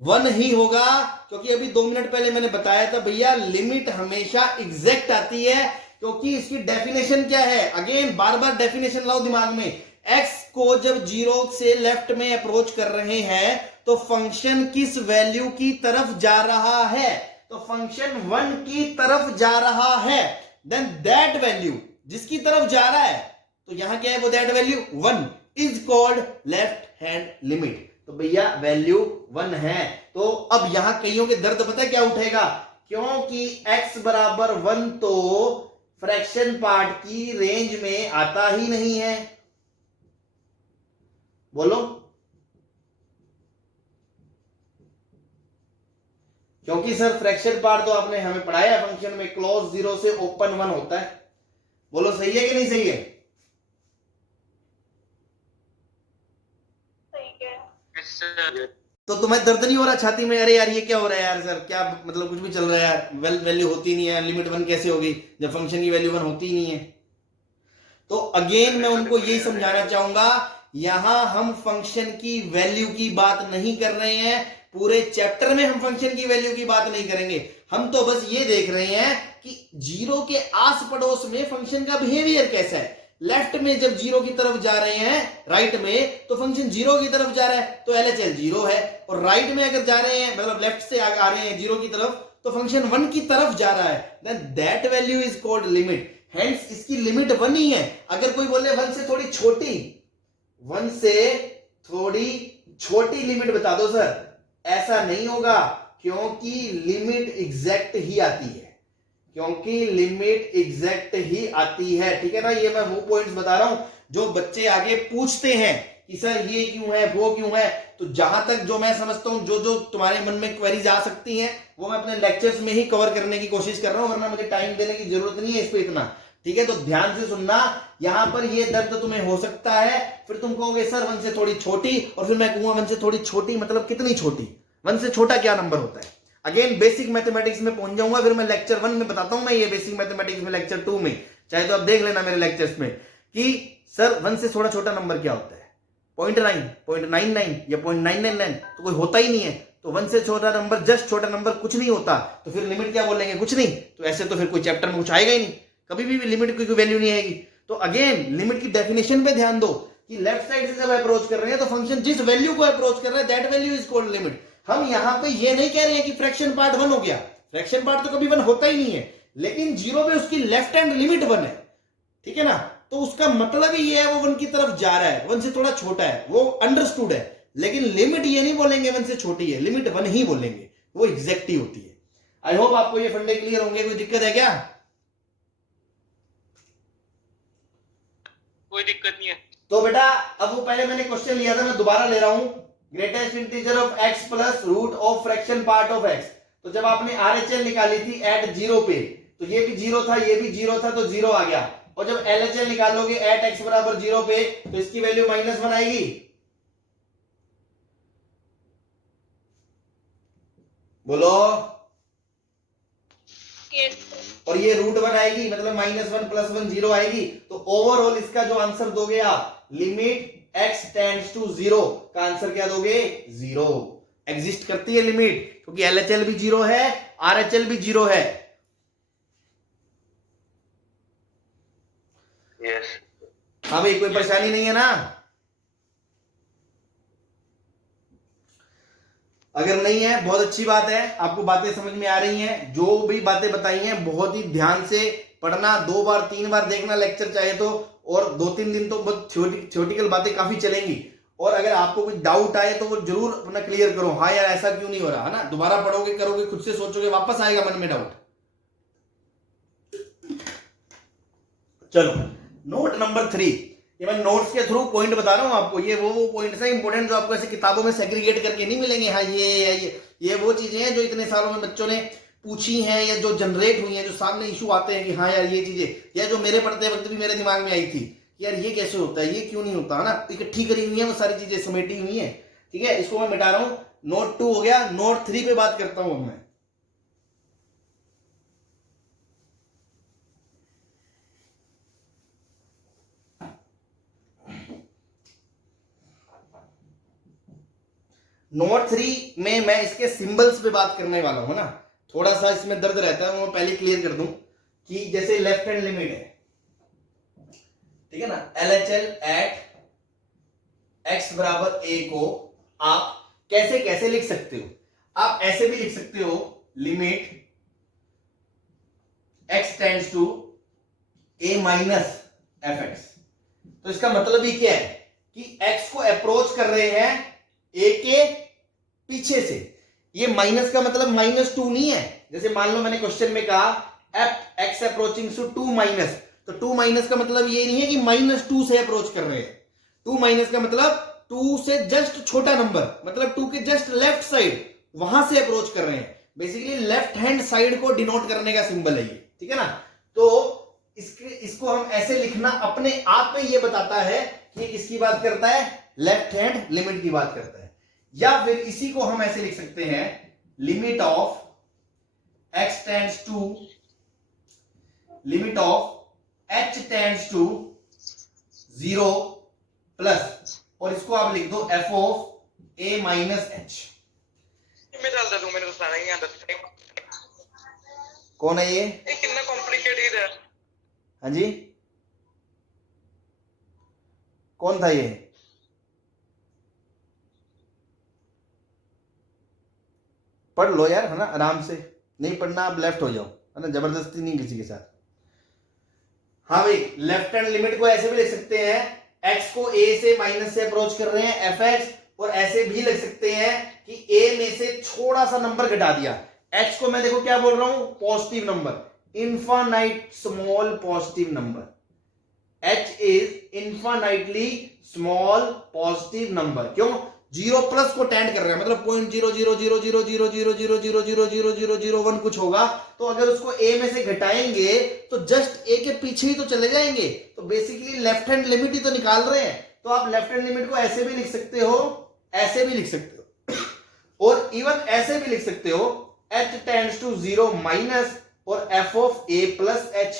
1 ही होगा, क्योंकि अभी 2 मिनट पहले मैंने बताया था भैया लिमिट हमेशा एग्जैक्ट आती है, क्योंकि इसकी डेफिनेशन क्या है? अगेन बार बार डेफिनेशन लाओ दिमाग में। x को जब 0 से लेफ्ट में अप्रोच कर रहे हैं तो फंक्शन किस वैल्यू की तरफ जा रहा है? तो फंक्शन 1 की तरफ जा रहा है। देन दैट वैल्यू जिसकी तरफ जा रहा है, तो यहां क्या है वो that value 1 is called left hand limit. तो भैया वैल्यू 1 है। तो अब यहां कईयों के दर्द पता है क्या उठेगा? क्योंकि x बराबर 1 तो फ्रैक्शन पार्ट की रेंज में आता ही नहीं है। बोलो। क्योंकि सर फ्रैक्शन पार्ट तो आपने हमें पढ़ाया है फंक्शन में, क्लोज 0 से ओपन 1 होता है। बोलो सही है कि नहीं सही है? सही है। Yes, sir. तो तुम्हें दर्द नहीं हो रहा छाती में? अरे यार ये क्या हो रहा है यार सर, क्या मतलब कुछ भी चल रहा है यार, वैल्यू होती नहीं है, लिमिट 1 कैसे होगी जब फंक्शन की वैल्यू 1 होती ही नहीं है? तो अगेन मैं उनको यही समझाना चाहूंगा, यहां हम फंक्शन की वैल्यू की बात नहीं कर रहे हैं, पूरे चैप्टर में हम फंक्शन की वैल्यू की बात नहीं करेंगे। हम तो बस ये देख रहे हैं कि 0 के आस पड़ोस में फंक्शन का बिहेवियर कैसा है। लेफ्ट में जब 0 की तरफ जा रहे हैं राइट में तो फंक्शन 0 की तरफ जा रहा है तो LHL 0 है, और राइट में अगर जा रहे हैं मतलब लेफ्ट से आ रहे हैं 0 की तरफ तो फंक्शन 1 की तरफ जा रहा है। Then that value is called limit. Hence इसकी लिमिट 1 ही है। अगर कोई बोले 1 से थोड़ी छोटी, 1 से थोड़ी छोटी लिमिट बता दो सर, ऐसा नहीं होगा, क्योंकि लिमिट एग्जैक्ट ही आती है, क्योंकि लिमिट एग्जैक्ट ही आती है। ठीक है ना? ये मैं वो पॉइंट्स बता रहा हूं जो बच्चे आगे पूछते हैं कि सर ये क्यों है वो क्यों है। तो जहां तक जो मैं समझता हूं, जो जो तुम्हारे मन में क्वेरीज आ सकती हैं वो मैं अपने लेक्चर्स में ही कवर करने की कोशिश कर रहा हूं, वरना मुझे टाइम देने की जरूरत नहीं है इस पे इतना। ठीक है? तो ध्यान से सुनना, यहां पर ये दर्द तुम्हें हो सकता है, फिर तुम कहोगे सर 1 से थोड़ी छोटी, और फिर मैं कहूंगा 1 से थोड़ी छोटी मतलब कितनी छोटी? 1 से छोटा क्या नंबर होता है? अगेन बेसिक मैथमेटिक्स में पहुंच जाऊंगा, फिर मैं लेक्चर 1 में बताता हूं, मैं ये बेसिक मैथमेटिक्स में लेक्चर 2 में, चाहे तो आप देख लेना मेरे लेक्चर्स में कि सर 1 से थोड़ा छोटा नंबर क्या होता है? 0.9, 0.99 या 0.999, तो कोई होता ही नहीं है। तो 1 से छोटा नंबर, जस्ट छोटा नंबर कुछ नहीं होता, तो फिर लिमिट क्या बोलेंगे? कुछ नहीं। तो ऐसे तो फिर कोई चैप्टर में कुछ आएगा ही नहीं, कभी भी लिमिट की कोई वैल्यू नहीं आएगी। तो अगेन लिमिट की डेफिनेशन पे ध्यान दो कि लेफ्ट साइड से जब अप्रोच कर रहे हैं तो फंक्शन जिस वैल्यू को अप्रोच कर रहा है that value is called limit. हम यहां पे ये नहीं कह रहे हैं कि फ्रैक्शन पार्ट 1 हो गया, फ्रैक्शन पार्ट तो कभी 1 होता ही नहीं है, लेकिन 0 पे उसकी लेफ्ट हैंड लिमिट 1 है। ठीक है ना? तो उसका मतलब ही ये है वो 1 की तरफ जा रहा है, 1 से थोड़ा छोटा है, वो अंडरस्टूड है। लेकिन लिमिट ये नहीं बोलेंगे 1 से छोटी है, लिमिट 1 ही बोलेंगे, वो एग्जैक्ट ही होती है। आई होप आपको ये फंडे क्लियर होंगे। कोई दिक्कत है क्या? कोई दिक्कत नहीं है। तो बेटा अब वो पहले मैंने क्वेश्चन लिया था, मैं दोबारा ले रहा हूं, greatest integer of x plus root of fraction part of x। तो जब आपने RHL निकाली थी एट 0 पे, तो ये भी 0 था, ये भी 0 था, तो 0 आ गया। और जब LHL निकालोगे एट x बराबर 0 पे, तो इसकी वैल्यू -1 आएगी। बोलो। Yes, sir. और ये √1 आएगी, मतलब -1 + 1 0 आएगी। तो ओवरऑल इसका जो आंसर दोगे आप, लिमिट x टेंड्स टू 0 का आंसर क्या दोगे? 0। एग्जिस्ट करती है लिमिट, क्योंकि LHL भी 0 है, RHL भी 0 है। यस। हाँ भाई, कोई परेशानी नहीं है ना? अगर नहीं है बहुत अच्छी बात है, आपको बातें समझ में आ रही हैं। जो भी बातें बताई हैं बहुत ही ध्यान से पढ़ना, 2 बार 3 बार देखना लेक्चर चाहे तो, और 2-3 दिन तो बहुत थ्योरेटिकल बातें काफी चलेंगी। और अगर आपको कोई डाउट आए तो वो जरूर अपना क्लियर करो, हाँ यार ऐसा क्यों नहीं हो रहा है ना, दोबारा पढ़ोगे करोगे खुद से सोचोगे वापस आएगा मन में डाउट। चलो नोट नंबर 3, ये मैं नोट्स के थ्रू पॉइंट बता रहा हूं आपको, ये वो पॉइंट्स हैं इंपॉर्टेंट जो आपको ऐसे किताबों में सेग्रीगेट करके नहीं मिलेंगे, हाँ ये वो चीजें हैं जो इतने सालों में बच्चों ने पूछी हैं या जो जनरेट हुई हैं, जो सामने इशू आते हैं कि हाँ यार ये चीजें, या जो मेरे पढ़ते वक्त भी मेरे दिमाग में आई थी यार ये कैसे होता है, ये क्यों नहीं होता, है ना, इकट्ठी करी हुई है वो सारी चीजें, समेटी हुई है। ठीक है, इसको मैं मिटा रहा हूं। नोट 2 हो गया, नोट 3 पे बात करता हूं अब मैं। नोट 3 में मैं इसके सिंबल्स पे बात करने वाला हूं ना, थोड़ा सा इसमें दर्द रहता है, वो पहले क्लियर कर दूं कि जैसे लेफ्ट हैंड लिमिट है, ठीक है ना, LHL एट x बराबर a को आप कैसे कैसे लिख सकते हो, आप ऐसे भी लिख सकते हो limit x tends to a minus fx। तो इसका मतलब ही क्या है कि x को अप्रोच कर रहे हैं a के पीछे से, ये माइनस का मतलब -2 नहीं है, जैसे मान लो मैंने क्वेश्चन में कहा x अप्रोचिंग टू 2 माइनस, तो 2 माइनस का मतलब ये नहीं है कि -2 से अप्रोच कर रहे हैं, 2 माइनस का मतलब 2 से जस्ट छोटा नंबर, मतलब 2 के जस्ट लेफ्ट साइड वहां से अप्रोच कर रहे हैं, बेसिकली लेफ्ट हैंड साइड को डिनोट करने का सिंबल है ये, ठीक है ना। तो इसको हम ऐसे लिखना अपने आप में ये बताता है कि किसकी बात करता है, लेफ्ट हैंड लिमिट की बात करता है। या फिर इसी को हम ऐसे लिख सकते हैं limit of x tends to limit of h tends to 0 plus, और इसको आप लिख दो f of a minus h। मैं डाल दूं, मैंने तो सारा ही याद रखा है। कौन है ये कितना कॉम्प्लिकेटेड है। हाँ जी, कौन था ये, पढ़ लो यार, है ना, आराम से, नहीं पढ़ना आप लेफ्ट हो जाओ, है ना, जबरदस्ती नहीं किसी के साथ। हाँ भाई, लेफ्ट हैंड लिमिट को ऐसे भी लिख सकते हैं, x को a से माइनस से अप्रोच कर रहे हैं fx, और ऐसे भी लिख सकते हैं कि a में से थोड़ा सा नंबर घटा दिया, x को मैं देखो क्या बोल रहा हूं, positive number, infinite small positive number, h is infinitely small positive number, क्यों, 0 प्लस को टेंड कर रहा है, मतलब 0.0000000000001 कुछ होगा, तो अगर उसको a में से घटाएंगे तो जस्ट a के पीछे ही तो चले जाएंगे, तो बेसिकली लेफ्ट हैंड लिमिट ही तो निकाल रहे हैं। तो आप लेफ्ट हैंड लिमिट को ऐसे भी लिख सकते हो, ऐसे भी लिख सकते हो, और इवन ऐसे भी लिख सकते हो h टेंड्स टू 0 माइनस और f of a plus h,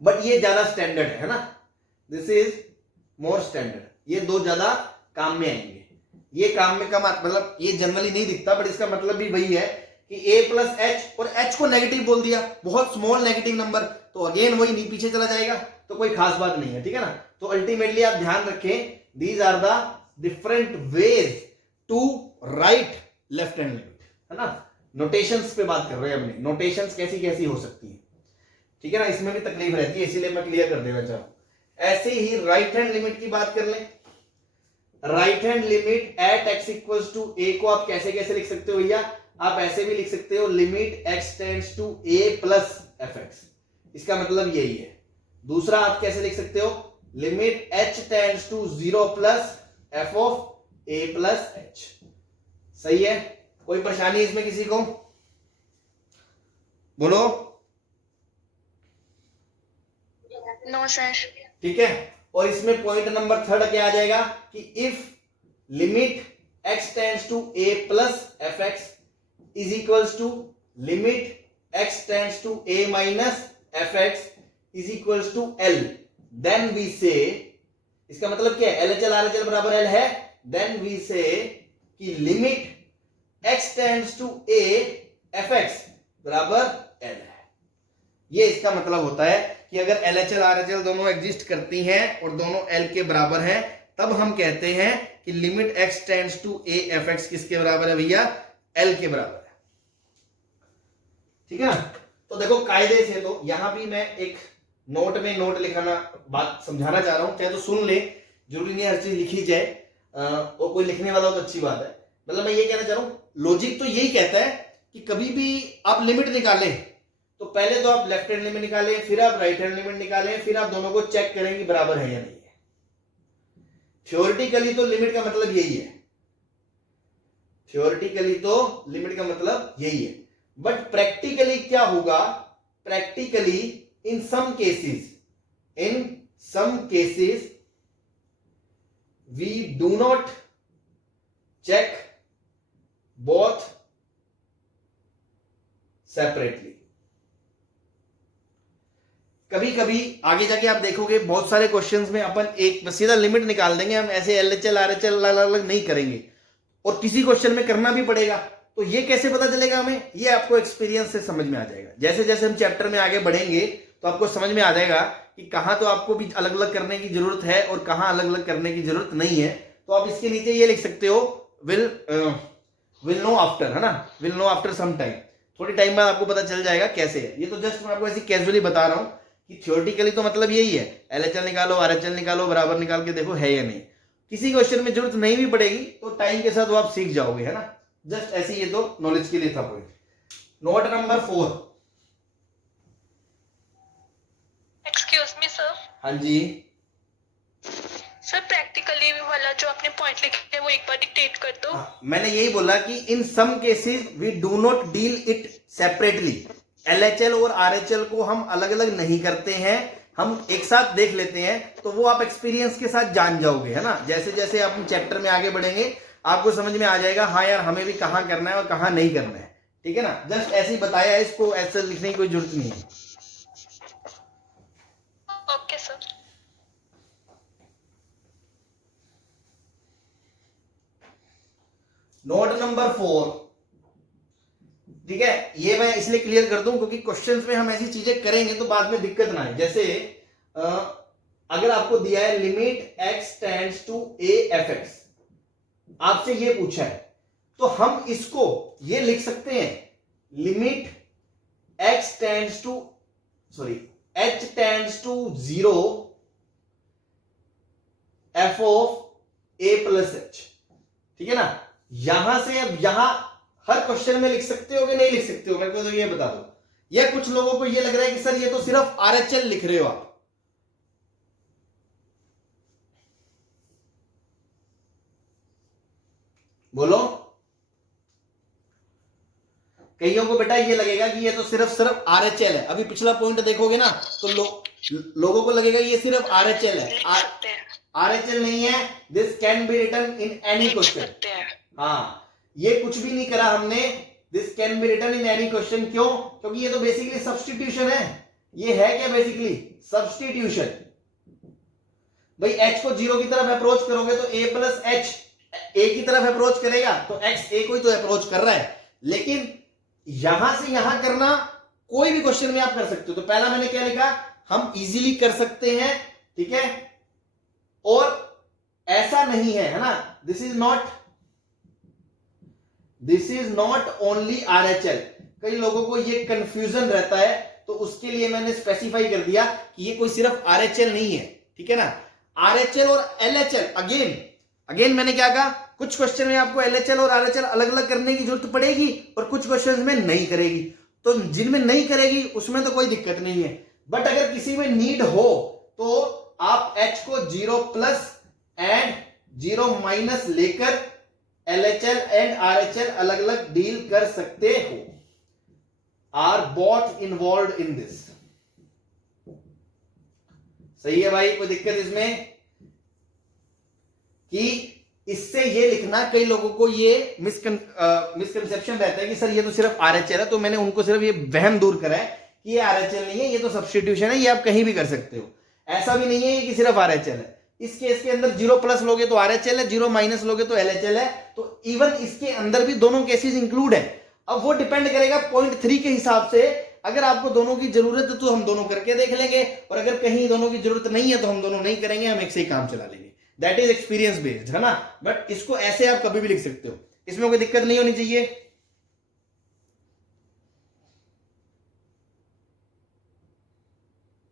but ये ज्यादा स्टैंडर्ड है ना, दिस इज मोर स्टैंडर्ड, ये दो ज्यादा काम में आएंगे, ये काम में कम, मतलब ये जनरली नहीं दिखता, बट इसका मतलब भी वही है कि a प्लस h, और h को नेगेटिव बोल दिया, बहुत स्मॉल नेगेटिव नंबर, तो अगेन वही नहीं पीछे चला जाएगा, तो कोई खास बात नहीं है, ठीक है ना। तो अल्टीमेटली आप ध्यान रखें, these are the different ways to write left hand limit, है ना। नोटेशंस पे बात कर रहे हैं हमने, नोटेशंस कैसी कैसी हो सकती है, ठीक है ना, इसमें भी तकलीफ रहती है, इसीलिए मैं क्लियर कर देना चाहूँ। ऐसे ही राइट हैंड लिमिट की बात कर लें, right hand limit at x equals to a को आप कैसे कैसे लिख सकते हो भैया, आप ऐसे भी लिख सकते हो limit x tends to a plus fx, इसका मतलब यही है। दूसरा आप कैसे लिख सकते हो, limit h tends to 0 plus f of a plus h। सही है, कोई परेशानी इसमें किसी को, बोलो। No sir. ठीक है, और इसमें पॉइंट नंबर 3 क्या आ जाएगा कि if limit x tends to a plus fx is equals to limit x tends to a minus fx is equals to l, then we say, इसका मतलब क्या है, LHL RHL बराबर l है, देन वी से कि limit x tends to a fx बराबर l है। ये इसका मतलब होता है कि अगर LHL RHL दोनों एग्जिस्ट करती हैं और दोनों l के बराबर हैं, तब हम कहते हैं कि limit x tends to a fx किसके बराबर है भैया, l के बराबर है, ठीक है ना। तो देखो कायदे से, तो यहां भी मैं एक नोट में नोट लिखाना बात समझाना चाह रहा हूं, चाहे तो सुन ले, जरूरी नहीं हर चीज लिखी जाए, और कोई लिखने वाला हो तो अच्छी बात है। मतलब मैं ये कहना चाह रहा हूं, लॉजिक तो यही कहता है कि कभी भी आप लिमिट निकालें तो पहले तो आप लेफ्ट हैंड लिमिट निकालें, फिर आप राइट हैंड लिमिट निकालें, फिर आप दोनों को चेक करें कि बराबर है या नहीं है। थ्योरेटिकली तो लिमिट का मतलब यही है, थ्योरेटिकली तो लिमिट का मतलब यही है, बट प्रैक्टिकली क्या होगा? Practically in some cases we do not check both separately. कभी कभी आगे जाके आप देखोगे बहुत सारे क्वेश्चंस में अपन एक सीधा लिमिट निकाल देंगे, हम ऐसे एलएचएल आरएचएल अलग अलग नहीं करेंगे, और किसी क्वेश्चन में करना भी पड़ेगा। तो ये कैसे पता चलेगा हमें? ये आपको एक्सपीरियंस से समझ में आ जाएगा। जैसे जैसे हम चैप्टर में आगे बढ़ेंगे तो आपको समझ में आ जाएगा कि कहां तो आपको भी अलग अलग करने की जरूरत है और कहां अलग अलग करने की जरूरत नहीं है। तो आप इसके नीचे ये लिख सकते हो, विल नो आफ्टर, है ना, will no after some time. थोड़ी टाइम बाद आपको पता चल जाएगा कैसे है। ये तो जस्ट मैं आपको ऐसे कैजुअली बता रहा हूं कि थ्योरेटिकली तो मतलब यही है, एलएचएल निकालो आरएचएल निकालो, बराबर निकाल के देखो है या नहीं। किसी क्वेश्चन में जरूरत नहीं भी पड़ेगी तो टाइम के साथ वो आप सीख जाओगे, है ना। जस्ट ऐसे ही, ये तो नॉलेज के लिए था point. Note number 4। Excuse me sir. हाँ जी, सर प्रैक्टिकली वाला जो आपने पॉइंट लिखे हैं वो एक बार डिक्टेट कर दो। मैंने यही बोला कि in some cases we do not deal it separately. LHL और आरएचएल को हम अलग अलग नहीं करते हैं, हम एक साथ देख लेते हैं। तो वो आप एक्सपीरियंस के साथ जान जाओगे, है ना। जैसे जैसे आप चैप्टर में आगे बढ़ेंगे आपको समझ में आ जाएगा, हाँ यार हमें भी कहाँ करना है और कहाँ नहीं करना है, ठीक है ना। जस्ट ऐसे ही बताया है, इसको ऐसे लिखने की कोई जरूरत नहीं है। Okay sir. नोट नंबर 4, ठीक है। ये मैं इसलिए क्लियर कर दूं क्योंकि क्वेश्चंस में हम ऐसी चीजें करेंगे तो बाद में दिक्कत ना आए। जैसे अगर आपको दिया है limit x tends to a fx, आपसे ये पूछा है, तो हम इसको ये लिख सकते हैं, limit h tends to 0 f of a plus h, ठीक है ना। यहां से अब यहां हर क्वेश्चन में लिख सकते हो कि नहीं लिख सकते हो, मेरे को तो ये बता दो। या कुछ लोगों को ये लग रहा है कि सर ये तो सिर्फ आरएचएल लिख रहे हो आप। बोलो। कईयों को बेटा ये लगेगा कि ये तो सिर्फ आरएचएल है। अभी पिछला पॉइंट देखोगे ना तो लोगों को लगेगा ये सिर्फ आरएचएल है। आरएचएल नहीं है, this can be written in any question. हाँ, ये कुछ भी नहीं करा हमने, this can be written in any question. क्यों? क्योंकि ये तो बेसिकली सब्स्टिट्यूशन है। ये है क्या? Basically substitution. भाई h को 0 की तरफ अप्रोच करोगे तो a प्लस h a की तरफ अप्रोच करेगा, तो x a को ही तो अप्रोच कर रहा है। लेकिन यहां से यहां करना कोई भी क्वेश्चन में आप कर सकते हो। तो पहला मैंने क्या लिखा, हम इजीली कर सकते हैं, ठीक है। और ऐसा नहीं है, है ना, this is not only RHL. कई लोगों को ये कंफ्यूजन रहता है, तो उसके लिए मैंने स्पेसिफाई कर दिया कि ये कोई सिर्फ आरएचएल नहीं है, ठीक है ना। आरएचएल और एलएचएल, अगेन मैंने क्या कहा, कुछ क्वेश्चन में आपको एलएचएल और आरएचएल अलग अलग करने की जरूरत पड़ेगी और कुछ क्वेश्चन में नहीं करेगी। तो जिनमें नहीं करेगी उसमें तो कोई दिक्कत नहीं है, बट अगर किसी में नीड हो तो आप h को 0 प्लस एंड 0 माइनस लेकर एलएचएल एंड आरएचएल अलग अलग डील कर सकते हो। Are both involve in this. सही है भाई, कोई दिक्कत इसमें? कि इससे ये लिखना, कई लोगों को ये मिसकंसेप्शन रहता है कि सर ये तो सिर्फ आरएचएल है, तो मैंने उनको सिर्फ ये वहम दूर करा है कि ये आरएचएल नहीं है, ये तो सब्स्टिट्यूशन है, ये आप कहीं भी कर सकते हो। ऐसा भी नहीं है कि सिर्फ आरएचएल है। इस केस के अंदर 0 प्लस लोगे तो आरएचएल है, 0 माइनस लोगे तो एलएचएल है। तो इवन इसके अंदर भी दोनों केसेस इंक्लूड है। अब वो डिपेंड करेगा पॉइंट 3 के हिसाब से। अगर आपको दोनों की जरूरत है तो हम दोनों करके देख लेंगे, और अगर कहीं दोनों की जरूरत नहीं है तो हम दोनों नहीं करेंगे, हम एक से ही काम चला लेंगे। दैट इज एक्सपीरियंस बेस्ड, है ना। बट इसको ऐसे आप कभी भी लिख सकते हो, इसमें कोई दिक्कत नहीं होनी चाहिए।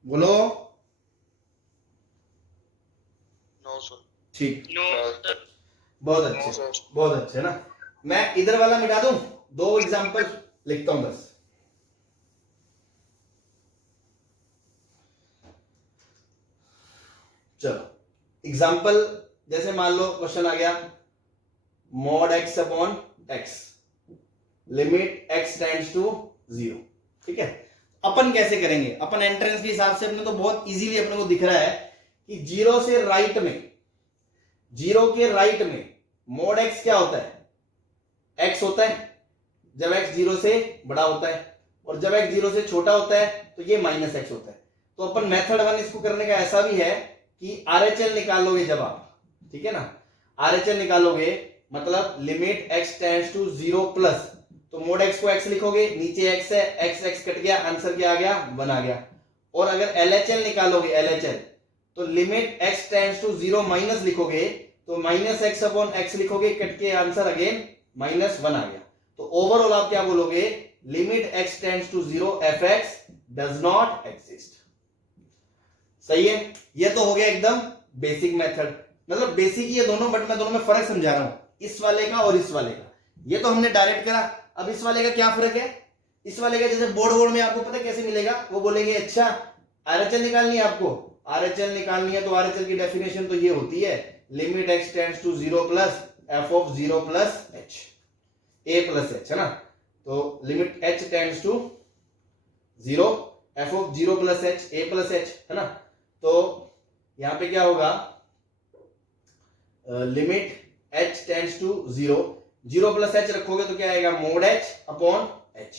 बोलो। No sir. ठीक, नो सर। बहुत नो अच्छे, सर। बहुत अच्छे ना। मैं इधर वाला मिटा दूं, 2 एग्जांपल लिखता हूं बस। चलो एग्जांपल, जैसे मान लो क्वेश्चन आ गया mod x upon x, limit x tends to 0। ठीक है, अपन कैसे करेंगे? अपन एंट्रेंस के हिसाब से अपने तो बहुत इजीली अपने को दिख रहा है कि 0 से राइट में, 0 के राइट में mod x क्या होता है? x होता है जब x 0 से बड़ा होता है, और जब x 0 से छोटा होता है तो ये माइनस x होता है। तो अपन मेथड 1 इसको करने का ऐसा भी है कि RHL निकालोगे जब आप, ठीक है ना, RHL निकालोगे मतलब limit x tends to 0 plus, तो मोड x को x लिखोगे, नीचे x है, x कट गया, आंसर क्या आ गया? 1 आ गया। और अगर LHL निकालोगे, LHL, तो limit x tends to 0 minus लिखोगे, तो माइनस x अपॉन x लिखोगे, कट के आंसर अगेन माइनस 1 आ गया। तो ओवरऑल आप क्या बोलोगे? Limit x tends to 0 fx does not exist. सही है, ये तो हो गया एकदम बेसिक मेथड, मतलब बेसिक ही है दोनों, बट मैं दोनों में फर्क समझा रहा हूं, इस वाले का और इस वाले का। ये तो हमने डायरेक्ट करा, अब इस वाले का क्या फर्क है? इस वाले का जैसे बोर्ड में आपको पता कैसे मिलेगा, वो बोलेंगे अच्छा RHL निकालनी है आपको, RHL निकालनी है तो RHL की डेफिनेशन तो ये होती है limit x tends to 0 plus f of 0 plus h, a plus h, है ना। तो limit h tends to 0 f of 0 plus h, a plus h, है ना। तो यहां पे क्या होगा, limit h tends to 0 plus h रखोगे तो क्या आएगा? Mod h upon h।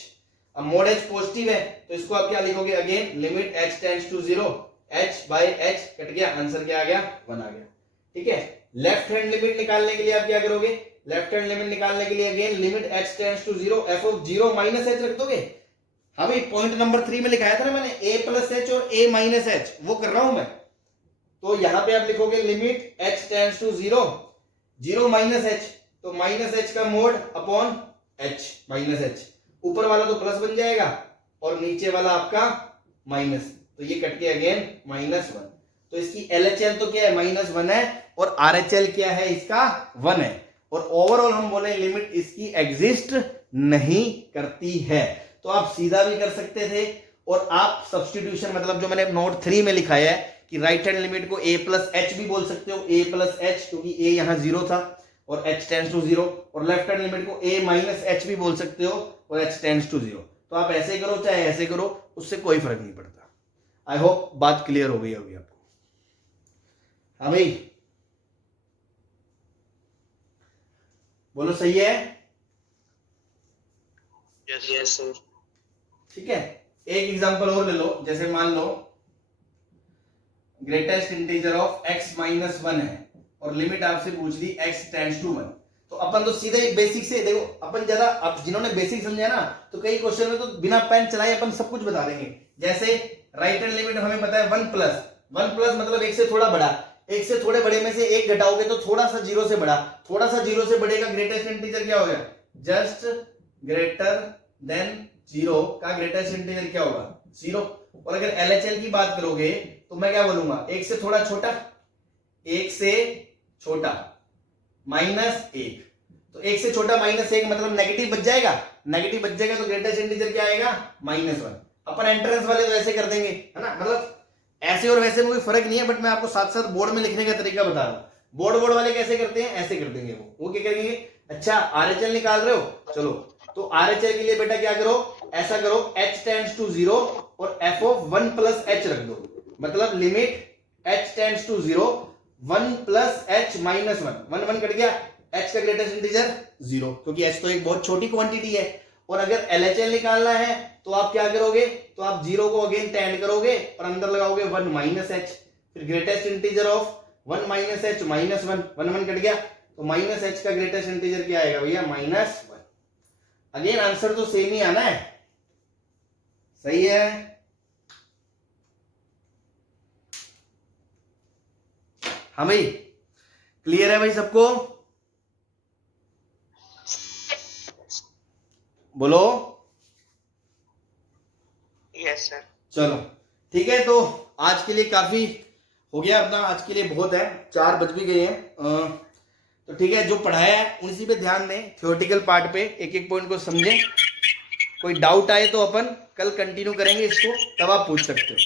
अब मोड h पॉजिटिव है तो इसको आप क्या लिखोगे? Again limit h tends to 0, h by h cut गया, आंसर क्या आ गया? 1 आ गया। ठीक है, लेफ्ट हैंड लिमिट निकालने के लिए आप क्या करोगे? लेफ्ट हैंड लिमिट निकालने के लिए again limit h tends to 0 f of 0 minus h रख दोगे। हाँ भाई, पॉइंट नंबर 3 में लिखाया था ना मैंने, a प्लस h और a माइनस h, वो कर रहा हूं मैं। तो यहां पे आप लिखोगे limit h tends to 0 minus h, तो माइनस h का mod upon h minus h, ऊपर वाला तो प्लस बन जाएगा और नीचे वाला आपका माइनस, तो ये कट के अगेन माइनस 1। तो इसकी LHL तो क्या है? माइनस 1 है, और RHL क्या है? इसका 1 है। और ओवरऑल हम बोले लिमिट इसकी एग्जिस्ट नहीं करती है। तो आप सीधा भी कर सकते थे, और आप सब्स्टिट्यूशन मतलब जो मैंने नोट 3 में लिखाया है कि राइट हैंड लिमिट को a प्लस h भी बोल सकते हो, a प्लस h, क्योंकि a यहां 0 था और h टेंड्स टू 0, और लेफ्ट हैंड लिमिट को a माइनस h भी बोल सकते हो और h टेंड्स टू 0। तो आप ऐसे करो चाहे ऐसे करो, उससे कोई फर्क नहीं पड़ता। आई होप बात क्लियर हो गई होगी आपको। हाँ भाई, बोलो सही है? Yes sir. ठीक है, एक एग्जांपल और ले लो, जैसे मान लो greatest integer of x minus 1 है और लिमिट आपसे पूछ दी x टेंड्स टू 1। तो अपन तो सीधे बेसिक से देखो, अपन ज्यादा, अब जिन्होंने बेसिक समझा ना, तो कई क्वेश्चन में तो बिना पेन चलाए अपन सब कुछ बता देंगे। जैसे राइट हैंड लिमिट हमें पता है 1 प्लस मतलब एक से थोड़ा बड़ा, एक से थोड़े बड़े में से एक घटाओगे तो थोड़ा सा 0 से बड़ा, थोड़ा सा 0 से बड़े का ग्रेटेस्ट इंटीजर क्या हो गया? जस्ट ग्रेटर देन 0 का ग्रेटेस्ट इंटीजर क्या होगा? 0। और अगर LHL की बात करोगे तो मैं क्या बोलूंगा? एक से थोड़ा छोटा, एक से छोटा माइनस 1, तो एक से छोटा माइनस 1 मतलब नेगेटिव बच जाएगा, नेगेटिव बच जाएगा तो ग्रेटेस्ट इंटीजर क्या आएगा? माइनस 1। अपन एंट्रेंस वाले तो ऐसे कर देंगे, है ना, मतलब ऐसे और वैसे में कोई फर्क नहीं है, बट मैं आपको साथ साथ बोर्ड में लिखने का तरीका बता रहा हूं। बोर्ड वाले कैसे करते हैं? ऐसे कर देंगे, वो क्या करेंगे? अच्छा RHL निकाल रहे हो, चलो तो RHL के लिए बेटा क्या करो? ऐसा करो h टेंड्स टू 0 और f ऑफ 1 प्लस h रख दो, मतलब limit h tends to 0 1 plus h minus 1 cut गया, h का ग्रेटेस्ट इंटीजर 0, क्योंकि h तो एक बहुत छोटी क्वांटिटी है। और अगर LHL निकालना है तो आप क्या करोगे? तो आप 0 को अगेन टेंड करोगे और अंदर लगाओगे 1 माइनस h, फिर greatest integer of 1 minus h minus 1 cut गया, तो माइनस h का ग्रेटेस्ट इंटीजर क्या आएगा भैया? माइनस 1। अगेन आंसर तो सेम ही आना है, सही है? हाँ भाई, क्लियर है भाई सबको? बोलो। Yes sir. चलो ठीक है, तो आज के लिए काफी हो गया अपना, आज के लिए बहुत है, 4 बज भी गए हैं। तो ठीक है, जो पढ़ाया है उसी पे ध्यान दें, थ्योरेटिकल पार्ट पे एक एक पॉइंट को समझें। कोई डाउट आए तो अपन कल कंटिन्यू करेंगे इसको, तब आप पूछ सकते हो।